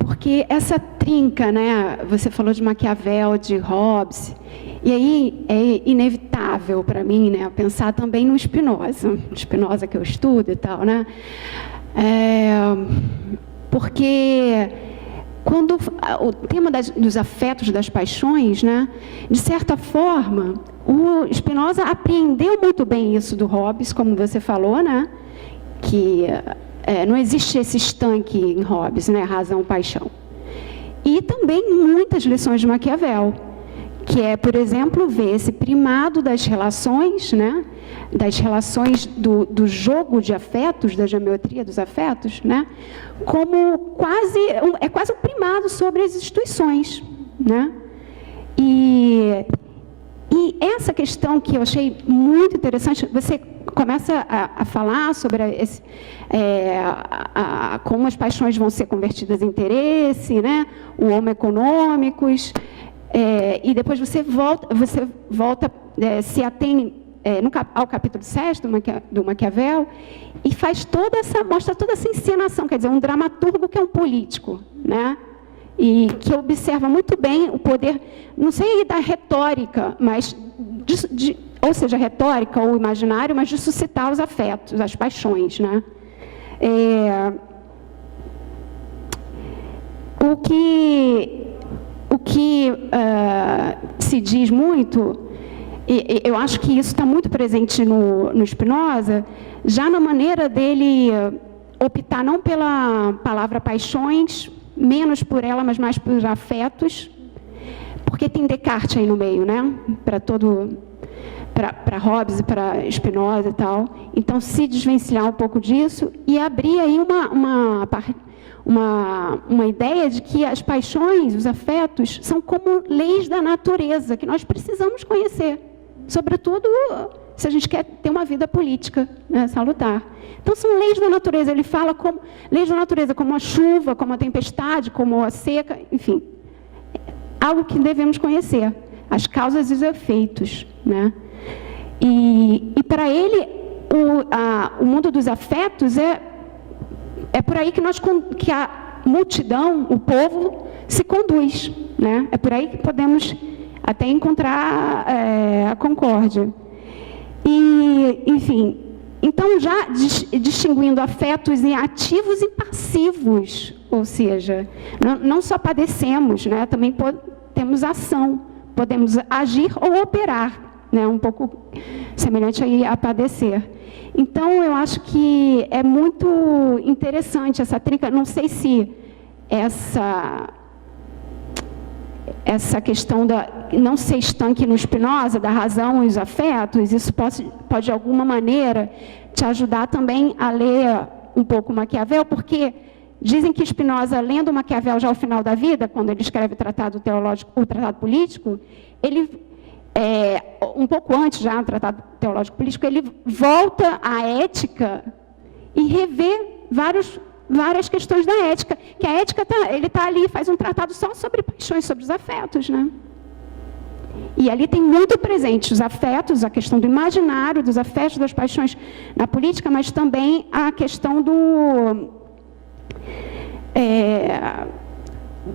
porque essa trinca, né? Você falou de Maquiavel, de Hobbes, e aí é inevitável para mim, né, pensar também no Spinoza que eu estudo e tal, né? Porque quando o tema dos afetos, das paixões, né, de certa forma, o Spinoza apreendeu muito bem isso do Hobbes, como você falou, né, que não existe esse estanque em Hobbes, né, razão, paixão. E também muitas lições de Maquiavel, que é, por exemplo, ver esse primado das relações, né, das relações do jogo de afetos, da geometria dos afetos, né, como quase um primado sobre as instituições, né? E essa questão que eu achei muito interessante, você começa a falar sobre como as paixões vão ser convertidas em interesse, né? O homo econômicos, e depois você volta se atém ao capítulo 7 do Maquiavel, e mostra toda essa encenação, quer dizer, um dramaturgo que é um político, né? E que observa muito bem o poder, não sei da retórica, mas ou seja, retórica ou imaginário, mas de suscitar os afetos, as paixões, né? O que se diz muito, e eu acho que isso está muito presente no Spinoza, já na maneira dele optar não pela palavra paixões, menos por ela, mas mais por afetos, porque tem Descartes aí no meio, né? Para Hobbes e para Spinoza e tal. Então, se desvencilhar um pouco disso e abrir aí uma ideia de que as paixões, os afetos, são como leis da natureza, que nós precisamos conhecer, sobretudo se a gente quer ter uma vida política, né, salutar. Então, são leis da natureza. Ele fala como leis da natureza, como a chuva, como a tempestade, como a seca, enfim. Algo que devemos conhecer, as causas e os efeitos, né? E para ele, o mundo dos afetos é por aí que a multidão, o povo, se conduz, né? É por aí que podemos até encontrar a concórdia. E, enfim, então já distinguindo afetos em ativos e passivos, ou seja, não só padecemos, né? Também temos ação, podemos agir ou operar, né? Um pouco semelhante aí a padecer. Então, eu acho que é muito interessante essa trinca. Não sei se essa questão não ser estanque no Spinoza, da razão e os afetos, isso pode, de alguma maneira, te ajudar também a ler um pouco Maquiavel, porque dizem que Spinoza, lendo Maquiavel já ao final da vida, quando ele escreve o Tratado Teológico, o Tratado Político, ele... um pouco antes já no Tratado Teológico Político, ele volta à ética e revê várias questões da ética, que a ética ele está ali, faz um tratado só sobre paixões, sobre os afetos, né? E ali tem muito presente os afetos, a questão do imaginário, dos afetos, das paixões na política, mas também a questão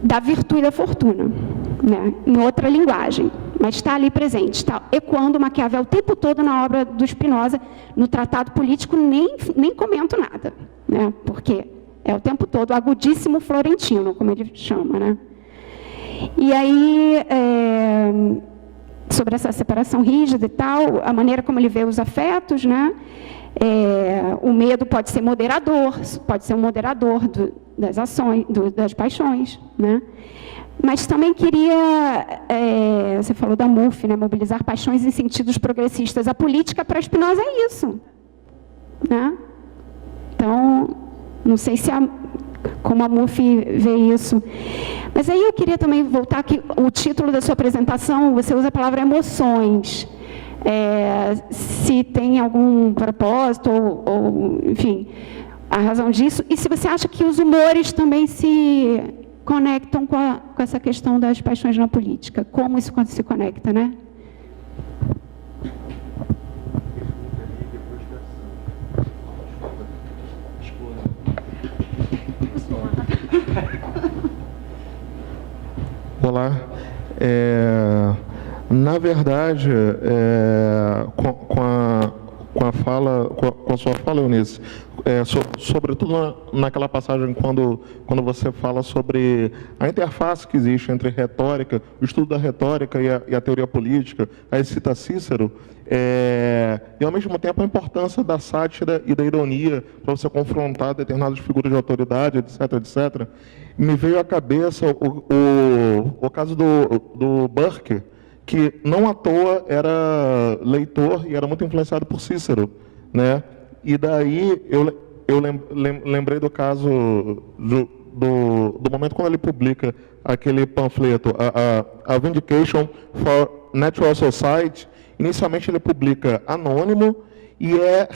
da virtude e da fortuna, né? Em outra linguagem, mas está ali presente, está ecoando Maquiavel o tempo todo na obra do Spinoza. No Tratado Político nem comento nada, né? Porque é o tempo todo agudíssimo florentino, como ele chama, né? E aí, sobre essa separação rígida e tal, a maneira como ele vê os afetos, né? O medo pode ser moderador, pode ser um moderador das ações, das paixões, né? Mas também queria, você falou da MUF, né, mobilizar paixões em sentidos progressistas. A política para Spinoza é isso, né? Então, não sei se como a MUF vê isso. Mas aí eu queria também voltar aqui, o título da sua apresentação, você usa a palavra emoções. Se tem algum propósito, ou, enfim, a razão disso. E se você acha que os humores também se conectam com essa questão das paixões na política. Como isso se conecta, né? Olá. Na verdade, com a sua fala, Eunice, sobretudo naquela passagem quando você fala sobre a interface que existe entre retórica, o estudo da retórica e a teoria política, aí cita Cícero, e ao mesmo tempo a importância da sátira e da ironia para você confrontar determinadas figuras de autoridade, etc., etc., me veio à cabeça o caso do Burke, que não à toa era leitor e era muito influenciado por Cícero, né? E daí eu lembrei do caso do momento quando ele publica aquele panfleto, a Vindication for Natural Society. Inicialmente ele publica anônimo e é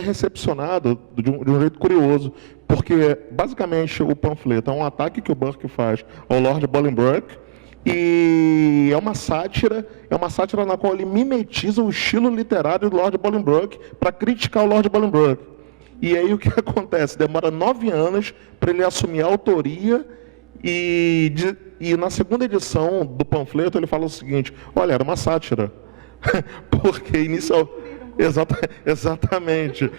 recepcionado de um jeito curioso, porque basicamente o panfleto é um ataque que o Burke faz ao Lord Bolingbroke, e é uma sátira na qual ele mimetiza o estilo literário do Lord Bolingbroke para criticar o Lord Bolingbroke. E aí o que acontece? Demora 9 anos para ele assumir a autoria e na segunda edição do panfleto ele fala o seguinte: olha, era uma sátira. Porque inicial... Exatamente.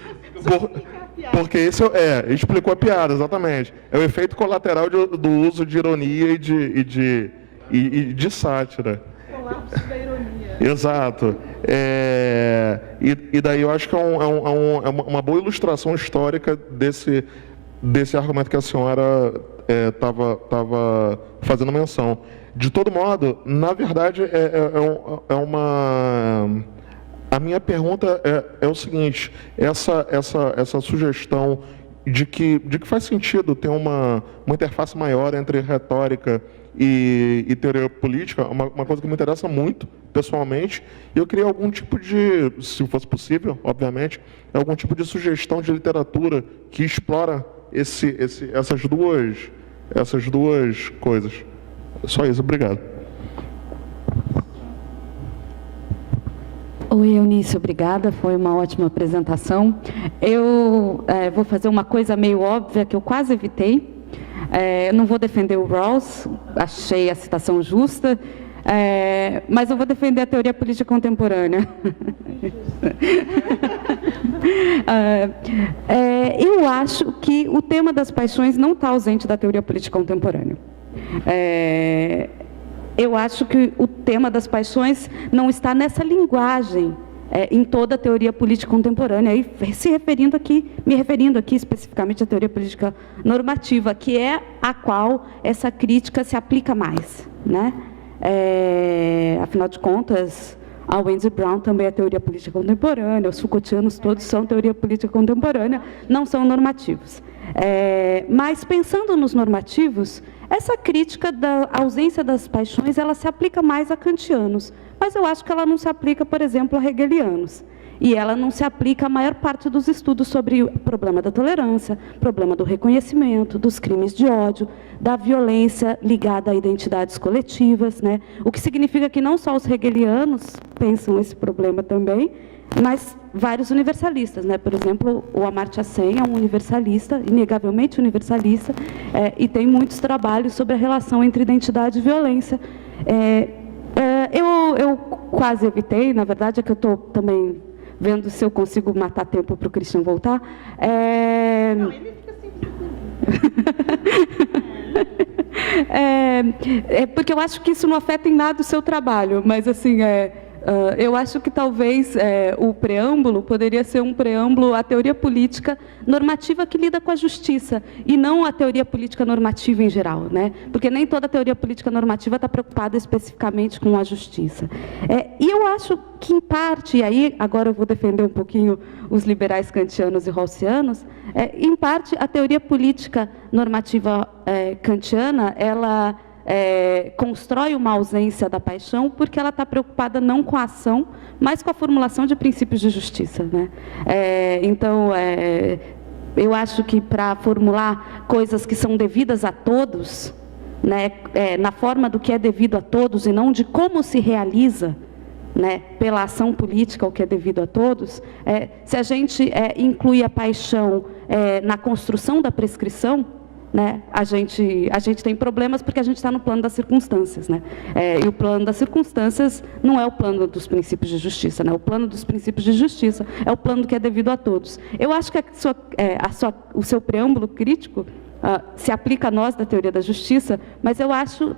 Porque esse explicou a piada, exatamente. É o efeito colateral do uso de ironia e de sátira. Colapso da ironia. Exato. E daí eu acho que é uma boa ilustração histórica desse argumento que a senhora estava fazendo menção. De todo modo, na verdade, a minha pergunta é o seguinte: essa sugestão de que faz sentido ter uma interface maior entre retórica e teoria política, uma coisa que me interessa muito, pessoalmente, e eu queria algum tipo de, se fosse possível, obviamente, algum tipo de sugestão de literatura que explora essas duas coisas. Só isso, obrigado. Oi, Eunice, obrigada, foi uma ótima apresentação. Eu vou fazer uma coisa meio óbvia que eu quase evitei. Eu não vou defender o Rawls, achei a citação justa, mas eu vou defender a teoria política contemporânea. Eu acho que o tema das paixões não está ausente da teoria política contemporânea. Eu acho que o tema das paixões não está nessa linguagem em toda a teoria política contemporânea, e me referindo aqui especificamente à teoria política normativa, que é a qual essa crítica se aplica mais, né? Afinal de contas, a Wendy Brown também é teoria política contemporânea, os Foucaultianos todos são teoria política contemporânea, não são normativos. Mas pensando nos normativos, essa crítica da ausência das paixões, ela se aplica mais a kantianos, mas eu acho que ela não se aplica, por exemplo, a hegelianos. E ela não se aplica à maior parte dos estudos sobre o problema da tolerância, problema do reconhecimento, dos crimes de ódio, da violência ligada a identidades coletivas, né? O que significa que não só os hegelianos pensam esse problema também, mas vários universalistas, né? Por exemplo, o Amartya Sen é um universalista, inegavelmente universalista, e tem muitos trabalhos sobre a relação entre identidade e violência. Eu quase evitei, na verdade, é que eu estou também vendo se eu consigo matar tempo para o Christian voltar. Não, ele fica sempre porque eu acho que isso não afeta em nada o seu trabalho, mas assim, Eu acho que talvez o preâmbulo poderia ser um preâmbulo à teoria política normativa que lida com a justiça, e não a teoria política normativa em geral, né? Porque nem toda teoria política normativa está preocupada especificamente com a justiça. E eu acho que, em parte, e aí agora eu vou defender um pouquinho os liberais kantianos e rawlsianos, em parte a teoria política normativa kantiana, ela constrói uma ausência da paixão porque ela está preocupada não com a ação, mas com a formulação de princípios de justiça, né? Então, eu acho que para formular coisas que são devidas a todos, né, na forma do que é devido a todos e não de como se realiza, né, pela ação política o que é devido a todos, se a gente inclui a paixão na construção da prescrição, né, a gente tem problemas porque a gente está no plano das circunstâncias, né? E o plano das circunstâncias não é o plano dos princípios de justiça, né? O plano dos princípios de justiça é o plano que é devido a todos. Eu acho que o seu preâmbulo crítico se aplica a nós da teoria da justiça, mas eu acho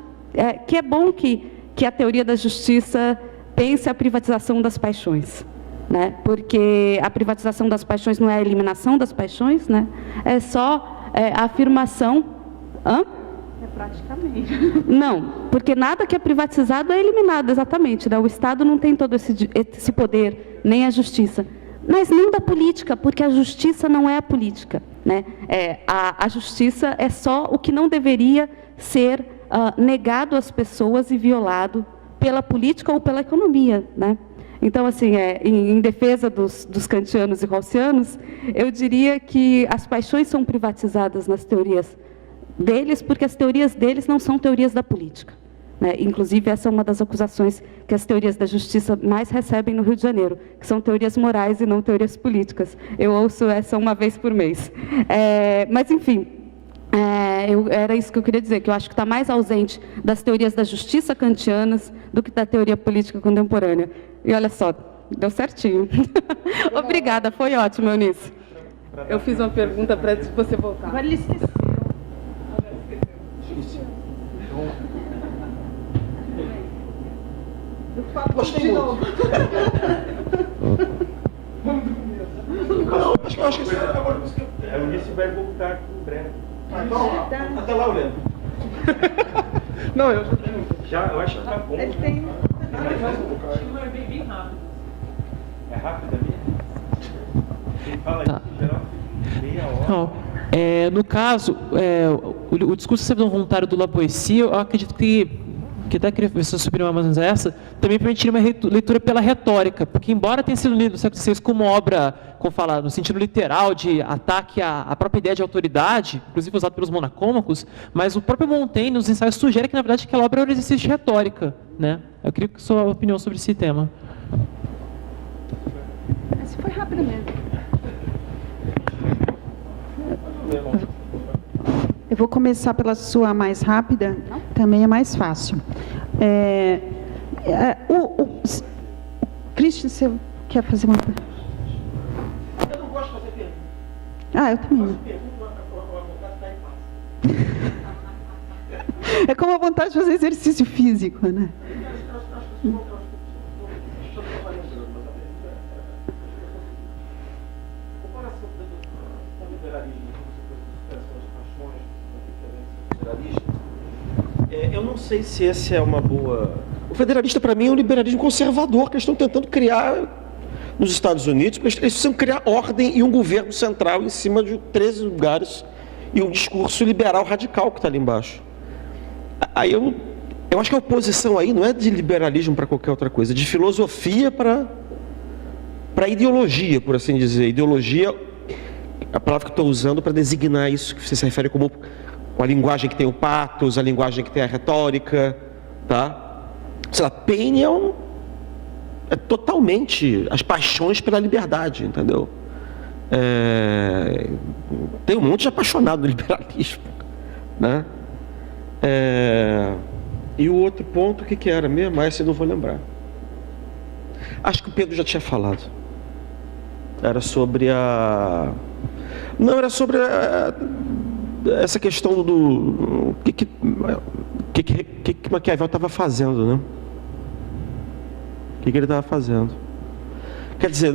que é bom que a teoria da justiça pense a privatização das paixões, né? Porque a privatização das paixões não é a eliminação das paixões, né? É só a afirmação... Praticamente. Não, porque nada que é privatizado é eliminado, exatamente, né? O Estado não tem todo esse poder, nem a justiça. Mas nem da política, porque a justiça não é a política, né? A justiça é só o que não deveria ser negado às pessoas e violado pela política ou pela economia, né? Então, assim, em defesa dos kantianos e rawlsianos, eu diria que as paixões são privatizadas nas teorias deles, porque as teorias deles não são teorias da política, né? Inclusive, essa é uma das acusações que as teorias da justiça mais recebem no Rio de Janeiro, que são teorias morais e não teorias políticas. Eu ouço essa uma vez por mês. Mas, enfim, era isso que eu queria dizer, que eu acho que está mais ausente das teorias da justiça kantianas do que da teoria política contemporânea. E olha só, deu certinho. Obrigada, foi ótimo, Eunice. Eu fiz uma pergunta para você voltar. Agora ele esqueceu. Gostei muito. Acho que A Eunice vai voltar aqui em breve. então, até lá eu lembro. Não, eu Eu acho que tá bom. Ele tem... É rápido ali? Quem fala Tá. isso, em geral, meia hora. Não. No caso, o discurso de servidão voluntário do Lavoisier, eu acredito que até queria ver se eu subir mais ou menos essa, também permitiria uma leitura pela retórica, porque embora tenha sido lido no século XVI como obra, como falar, no sentido literal, de ataque à própria ideia de autoridade, inclusive usado pelos monacômacos, mas o próprio Montaigne, nos ensaios, sugere que, na verdade, aquela obra era um exercício de retórica, né? Eu queria sua opinião sobre esse tema. Esse foi rápido mesmo. Eu vou começar pela sua mais rápida, também é mais fácil. Christian, você quer fazer uma pergunta? Eu não gosto de fazer pergunta. Eu também. É como a vontade de fazer exercício físico, né? Eu não sei se essa é uma boa... O federalista, para mim, é um liberalismo conservador que eles estão tentando criar nos Estados Unidos. Eles precisam criar ordem e um governo central em cima de 13 lugares e um discurso liberal radical que está ali embaixo. Aí eu acho que a oposição aí não é de liberalismo para qualquer outra coisa, é de filosofia para ideologia, por assim dizer. Ideologia é a palavra que eu estou usando para designar isso que você se refere como a linguagem que tem o pathos, a linguagem que tem a retórica, tá? Sei lá, Paine é totalmente as paixões pela liberdade, entendeu? Tem um monte de apaixonado no liberalismo, né? E o outro ponto, o que era mesmo? Esse eu não vou lembrar. Acho que o Pedro já tinha falado. Era sobre a... Não, era sobre essa questão do... O que Maquiavel estava fazendo, né? que ele estava fazendo. Quer dizer,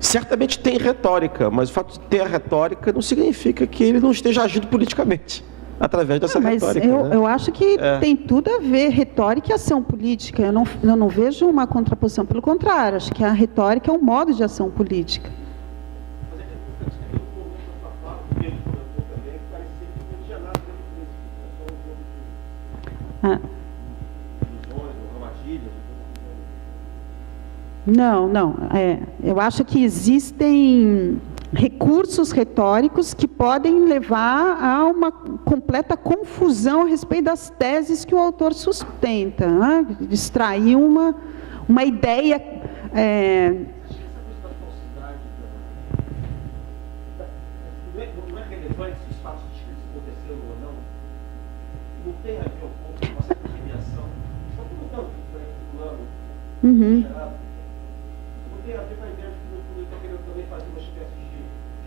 certamente tem retórica, mas o fato de ter a retórica não significa que ele não esteja agindo politicamente através dessa retórica. Eu acho que tem tudo a ver, retórica e ação política. Eu não vejo uma contraposição, pelo contrário, acho que a retórica é um modo de ação política. Não. Eu acho que existem recursos retóricos que podem levar a uma completa confusão a respeito das teses que o autor sustenta, né? Extrair uma ideia. Não é relevante se os fatos descritos aconteceram ou não? Não tem a ver com uma certa premiação? Está perguntando o que foi fulano, não tem a ver com a ideia de que no fundo está querendo também fazer uma espécie de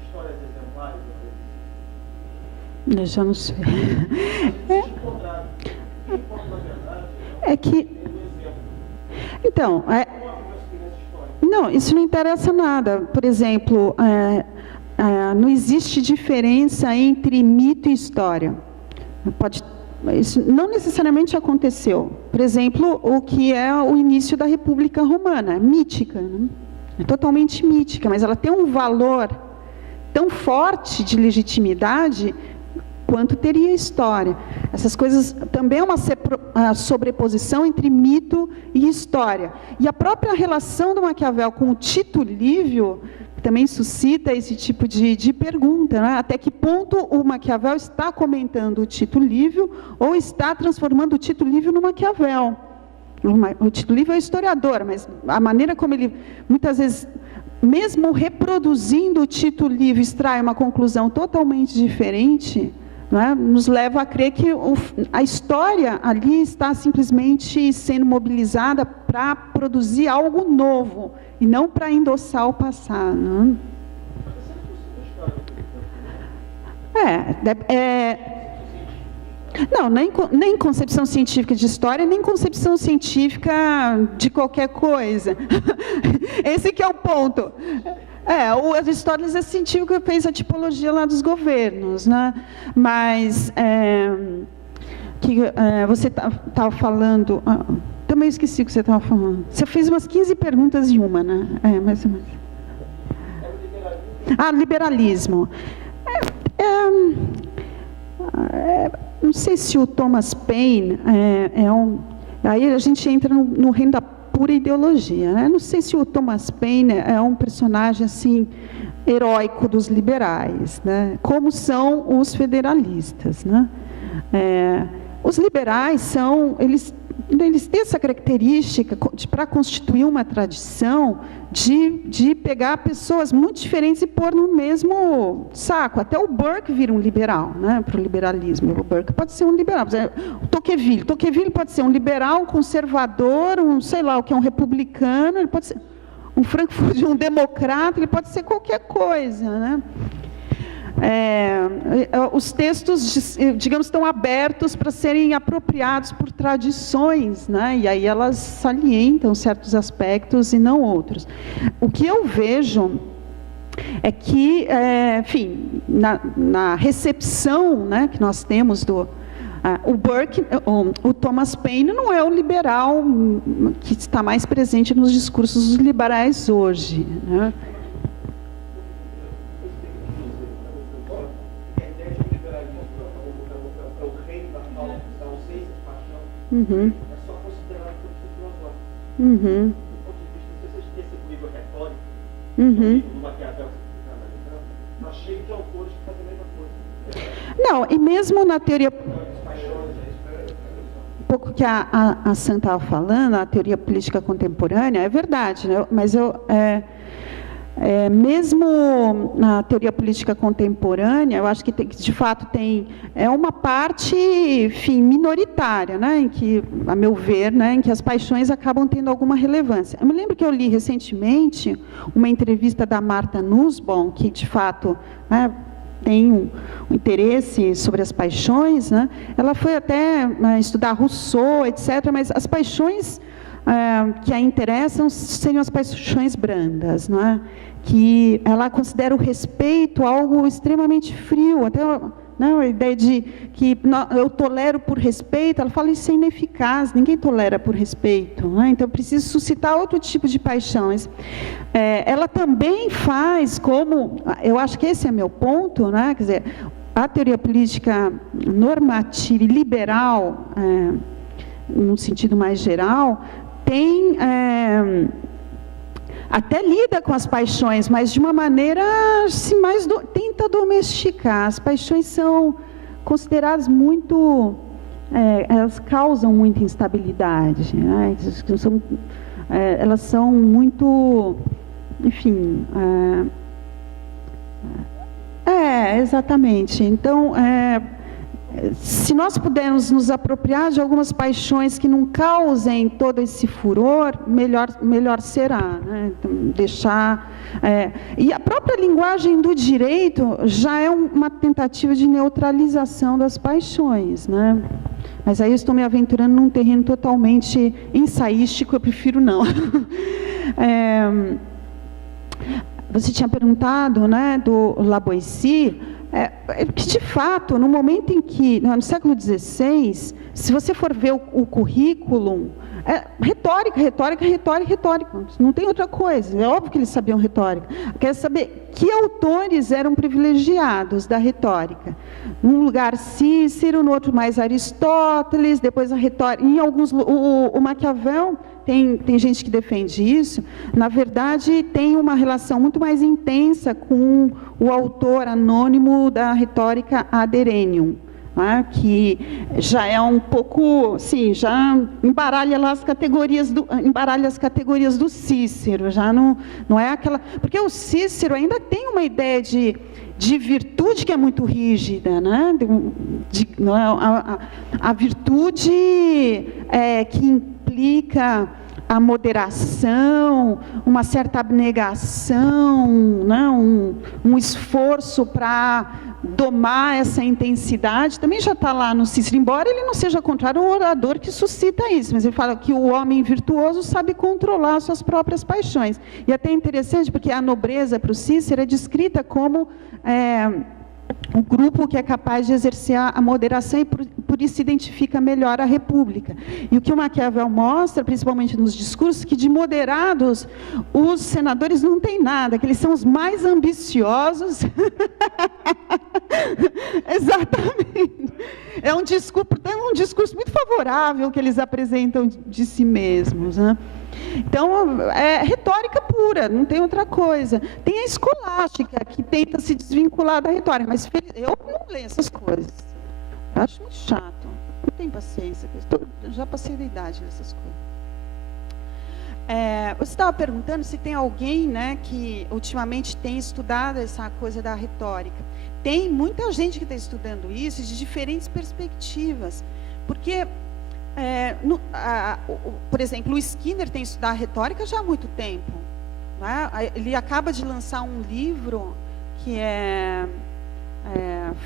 histórias exemplares? Eu já não sei. É que... Então, não, isso não interessa nada. Por exemplo, não existe diferença entre mito e história. Isso não necessariamente aconteceu. Por exemplo, o que é o início da República Romana, mítica, né? É totalmente mítica, mas ela tem um valor tão forte de legitimidade quanto teria a história. Essas coisas também é uma sobreposição entre mito e história. E a própria relação do Maquiavel com o Tito Livio também suscita esse tipo de pergunta, né? Até que ponto o Maquiavel está comentando o Tito Livio ou está transformando o Tito Livio no Maquiavel? O Tito Livio é historiador, mas a maneira como ele, muitas vezes, mesmo reproduzindo o Tito Livio, extrai uma conclusão totalmente diferente, né? Nos leva a crer que a história ali está simplesmente sendo mobilizada para produzir algo novo, e não para endossar o passado. Né? Não, nem concepção científica de história, nem concepção científica de qualquer coisa. Esse que é o ponto. As histórias científicas fez a tipologia lá dos governos, né? Mas você estava falando... também esqueci o que você estava falando. Você fez umas 15 perguntas em uma, né? Mais ou menos. Liberalismo. Não sei se o Thomas Paine aí a gente entra no reino da pura ideologia, né? Não sei se o Thomas Paine é um personagem assim heróico dos liberais, né? Como são os federalistas, né? Os liberais eles têm essa característica para constituir uma tradição de pegar pessoas muito diferentes e pôr no mesmo saco. Até o Burke vira um liberal, né, para o liberalismo. O Burke pode ser um liberal. O Tocqueville pode ser um liberal, um conservador, sei lá o que é um republicano, ele pode ser um Frankfurt, um democrata, ele pode ser qualquer coisa, né? Os textos, digamos, estão abertos para serem apropriados por tradições, né? E aí elas salientam certos aspectos e não outros. O que eu vejo é que, enfim, na recepção, né, que nós temos o Burke, o Thomas Paine não é o liberal que está mais presente nos discursos dos liberais hoje, né? É só considerado como filosófico. Do ponto de vista, se vocês têm esse nível retórico, do Maquiavel, está cheio de autores que fazem a mesma coisa. Não, e mesmo na teoria... Um pouco que a Sam estava falando, a teoria política contemporânea, é verdade, né? Mas mesmo na teoria política contemporânea, eu acho que de fato tem uma parte, enfim, minoritária, né, em que, a meu ver, né, em que as paixões acabam tendo alguma relevância. Eu me lembro que eu li recentemente uma entrevista da Martha Nussbaum, que de fato, né, tem um interesse sobre as paixões, né? Ela foi até estudar Rousseau, etc., mas as paixões que a interessam seriam as paixões brandas, não é? Que ela considera o respeito algo extremamente frio, até não, a ideia de que eu tolero por respeito, ela fala isso é ineficaz, ninguém tolera por respeito, né? Então preciso suscitar outro tipo de paixões. Ela também faz como, eu acho que esse é meu ponto, né? Quer dizer, a teoria política normativa e liberal, num sentido mais geral, tem até lida com as paixões, mas de uma maneira assim, tenta domesticar. As paixões são consideradas muito, elas causam muita instabilidade, né? Elas são muito, enfim, exatamente. Então, se nós pudermos nos apropriar de algumas paixões que não causem todo esse furor, melhor será, né? Então, deixar... E a própria linguagem do direito já é uma tentativa de neutralização das paixões, né? Mas aí eu estou me aventurando num terreno totalmente ensaístico, eu prefiro não. Você tinha perguntado, né, do Lavoisier, que de fato, no momento em que, no século XVI, se você for ver o currículo, retórica, não tem outra coisa, é óbvio que eles sabiam retórica. Quer saber que autores eram privilegiados da retórica. Num lugar Cícero, no outro mais Aristóteles, depois a retórica, em alguns, o Maquiavel, tem gente que defende isso, na verdade tem uma relação muito mais intensa com o autor anônimo da retórica Ad Herennium, né, que já é um pouco, sim, já embaralha lá as categorias do Cícero, já não é aquela... Porque o Cícero ainda tem uma ideia de virtude que é muito rígida, né? A virtude que implica a moderação, uma certa abnegação, né? um esforço para domar essa intensidade, também já está lá no Cícero, embora ele não seja contrário ao orador que suscita isso, mas ele fala que o homem virtuoso sabe controlar suas próprias paixões. E até é interessante, porque a nobreza para o Cícero é descrita como o grupo que é capaz de exercer a moderação e por isso identifica melhor a república. E o que o Maquiavel mostra, principalmente nos discursos, que de moderados os senadores não têm nada, que eles são os mais ambiciosos. Exatamente. É um discurso muito favorável que eles apresentam de si mesmos, né? Então, é retórica pura, não tem outra coisa. Tem a escolástica, que tenta se desvincular da retórica, mas eu não leio essas coisas. Eu acho muito chato, não tenho paciência, já passei da idade nessas coisas. Você estava perguntando se tem alguém, né, que ultimamente tem estudado essa coisa da retórica. Tem muita gente que está estudando isso de diferentes perspectivas, porque... por exemplo, o Skinner tem estudado retórica já há muito tempo, né? Ele acaba de lançar um livro que é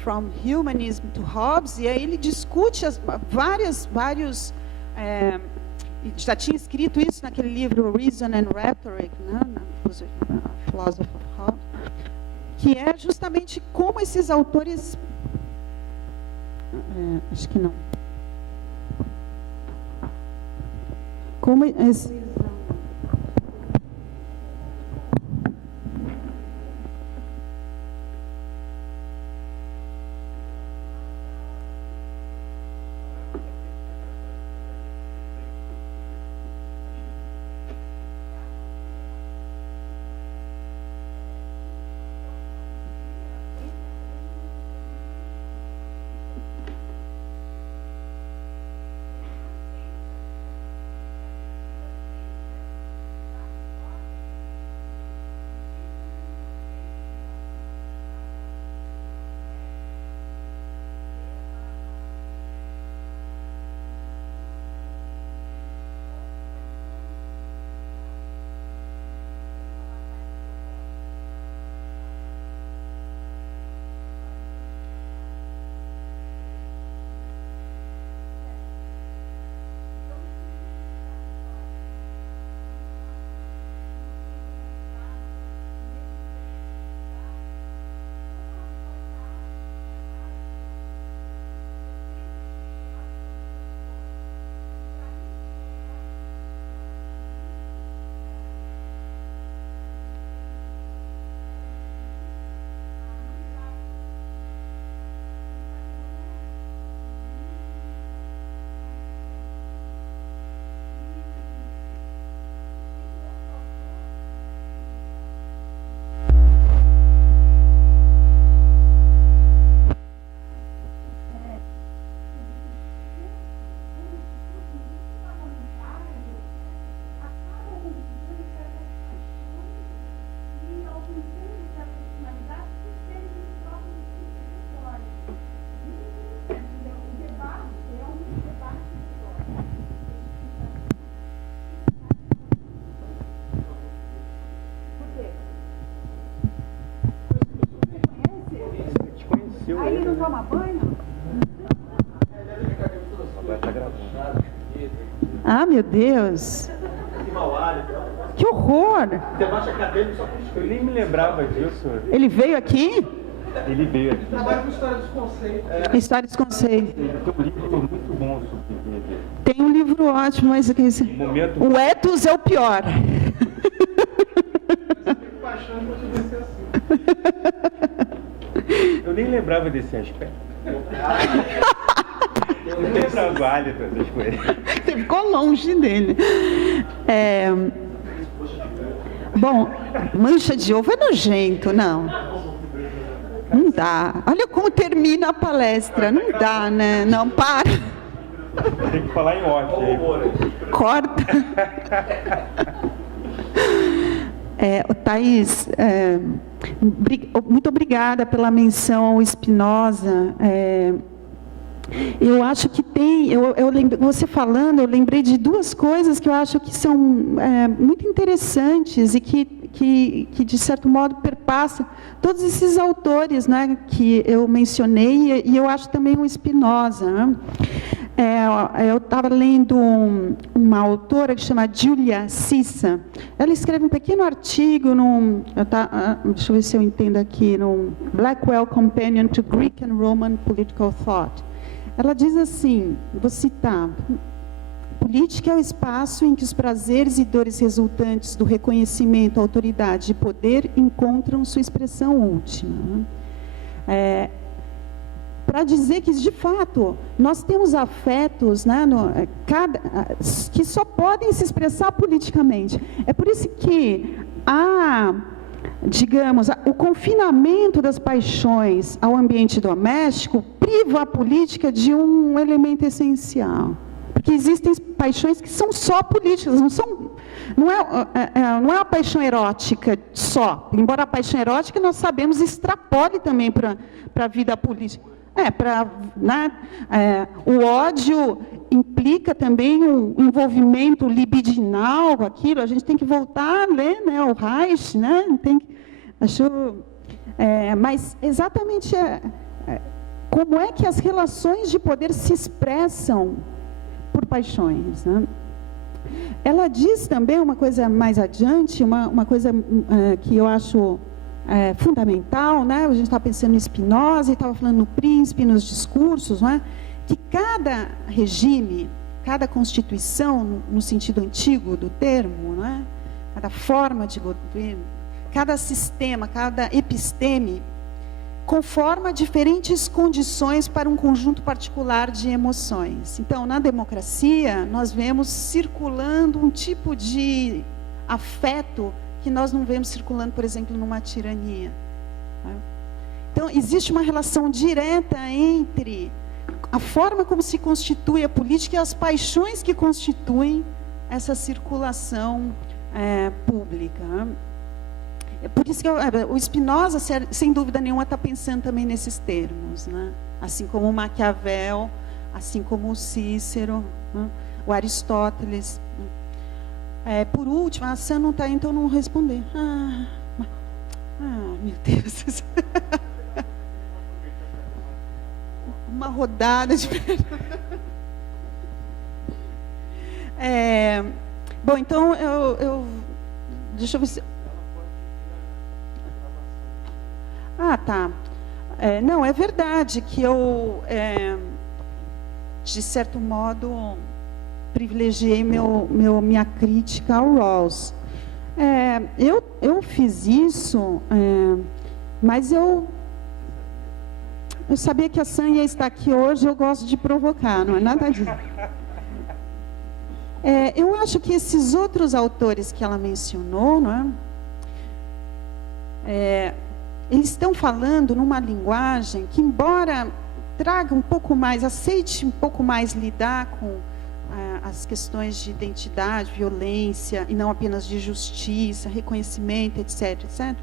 From Humanism to Hobbes, e aí ele discute vários já tinha escrito isso naquele livro Reason and Rhetoric, né? Philosophy of Hobbes, que é justamente como esses autores acho que não. Como toma banho? Ah, meu Deus. Que horror. Eu nem me lembrava disso. Ele veio aqui? Ele veio aqui. Trabalha com história dos conceitos. História dos conceitos. Ele tem um livro muito bom sobre ele. Tem um livro ótimo, mas Momento. o ethos é o pior. Eu nem lembrava desse aspecto. Eu não trabalho com essas coisas. Você ficou longe dele. Bom, mancha de ovo é nojento, não. Não dá. Olha como termina a palestra. Não dá, né? Não, para. Tem que falar em off. Corta. Thaís, muito obrigada pela menção ao Spinoza. Eu acho que tem, você falando, eu lembrei de duas coisas que eu acho que são muito interessantes e que de certo modo perpassa todos esses autores, né, que eu mencionei, e eu acho também o Spinoza, né? Eu estava lendo uma autora que chama Giulia Sissa. Ela escreve um pequeno artigo deixa eu ver se eu entendo aqui, no Blackwell Companion to Greek and Roman Political Thought. Ela diz assim, vou citar: política é o espaço em que os prazeres e dores resultantes do reconhecimento, autoridade e poder encontram sua expressão última. Para dizer que, de fato, nós temos afetos, né, que só podem se expressar politicamente. É por isso que o confinamento das paixões ao ambiente doméstico priva a política de um elemento essencial. Porque existem paixões que são só políticas, não é uma paixão erótica só. Embora a paixão erótica, nós sabemos, extrapole também para a vida política. O ódio implica também um envolvimento libidinal com aquilo. A gente tem que voltar a ler, né, o Reich, né? Mas exatamente como é que as relações de poder se expressam por paixões, né? Ela diz também uma coisa mais adiante, uma coisa que eu acho fundamental, né? A gente está pensando em Spinoza e estava falando no Príncipe, nos discursos, não é? Que cada regime, cada constituição, no sentido antigo do termo, não é? Cada forma de governo, cada sistema, cada episteme, conforma diferentes condições para um conjunto particular de emoções. Então, na democracia, nós vemos circulando um tipo de afeto que nós não vemos circulando, por exemplo, numa tirania. Então, existe uma relação direta entre a forma como se constitui a política e as paixões que constituem essa circulação pública. É por isso que o Spinoza, sem dúvida nenhuma, está pensando também nesses termos, né? Assim como o Maquiavel, assim como o Cícero, né? O Aristóteles. Por último, a Sam não está aí, então eu não vou responder. Meu Deus. Uma rodada de... Bom, então, deixa eu ver se... Tá. Não, é verdade que eu, de certo modo, privilegiei minha crítica ao Rawls. Eu fiz isso, mas eu sabia que a Sam ia estar aqui hoje, eu gosto de provocar, não é nada disso. Eu acho que esses outros autores que ela mencionou, não é? Eles estão falando numa linguagem que, embora traga um pouco mais, aceite um pouco mais lidar com as questões de identidade, violência, e não apenas de justiça, reconhecimento, etc., etc.,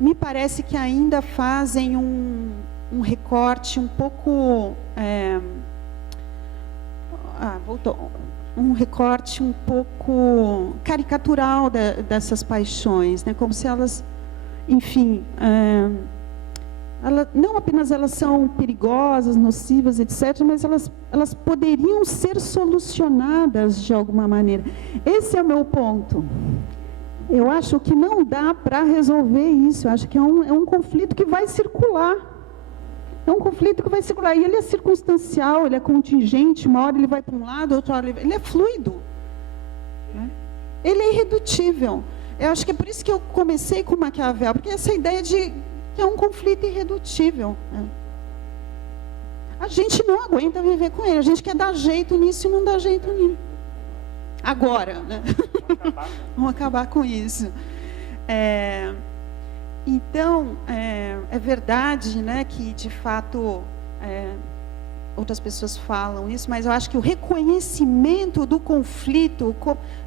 me parece que ainda fazem um recorte um pouco... um recorte um pouco caricatural dessas paixões, né? Como se elas... Enfim, não apenas elas são perigosas, nocivas, etc., mas elas poderiam ser solucionadas de alguma maneira. Esse é o meu ponto. Eu acho que não dá para resolver isso. Eu acho que é um conflito que vai circular. É um conflito que vai circular. E ele é circunstancial, ele é contingente. Uma hora ele vai para um lado, outra hora ele é fluido. Ele é irredutível. Eu acho que é por isso que eu comecei com Maquiavel, porque essa ideia de que é um conflito irredutível. A gente não aguenta viver com ele. A gente quer dar jeito nisso e não dá jeito nisso. Agora, né? Vamos acabar com isso. Então, é verdade, né, que de fato outras pessoas falam isso, mas eu acho que o reconhecimento do conflito,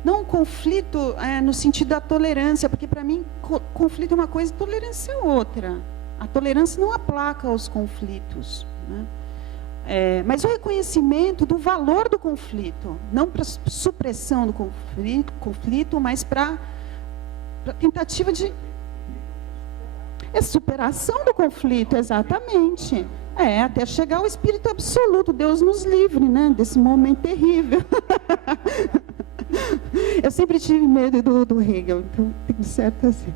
não o conflito no sentido da tolerância, porque para mim conflito é uma coisa e tolerância é outra. A tolerância não aplaca os conflitos, né? Mas o reconhecimento do valor do conflito, não para supressão do conflito, mas para tentativa de superação do conflito, exatamente. Até chegar ao espírito absoluto, Deus nos livre, né, desse momento terrível. Eu sempre tive medo do Hegel, então tem certo assim.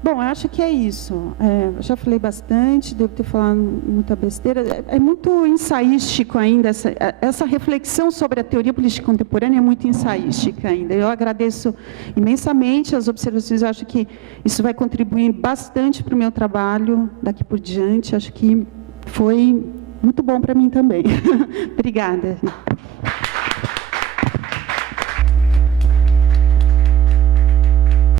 Bom, eu acho que é isso. Eu já falei bastante, devo ter falado muita besteira. É muito ensaístico ainda, essa reflexão sobre a teoria política contemporânea é muito ensaística ainda. Eu agradeço imensamente as observações, eu acho que isso vai contribuir bastante para o meu trabalho daqui por diante. Acho que foi muito bom para mim também. Obrigada.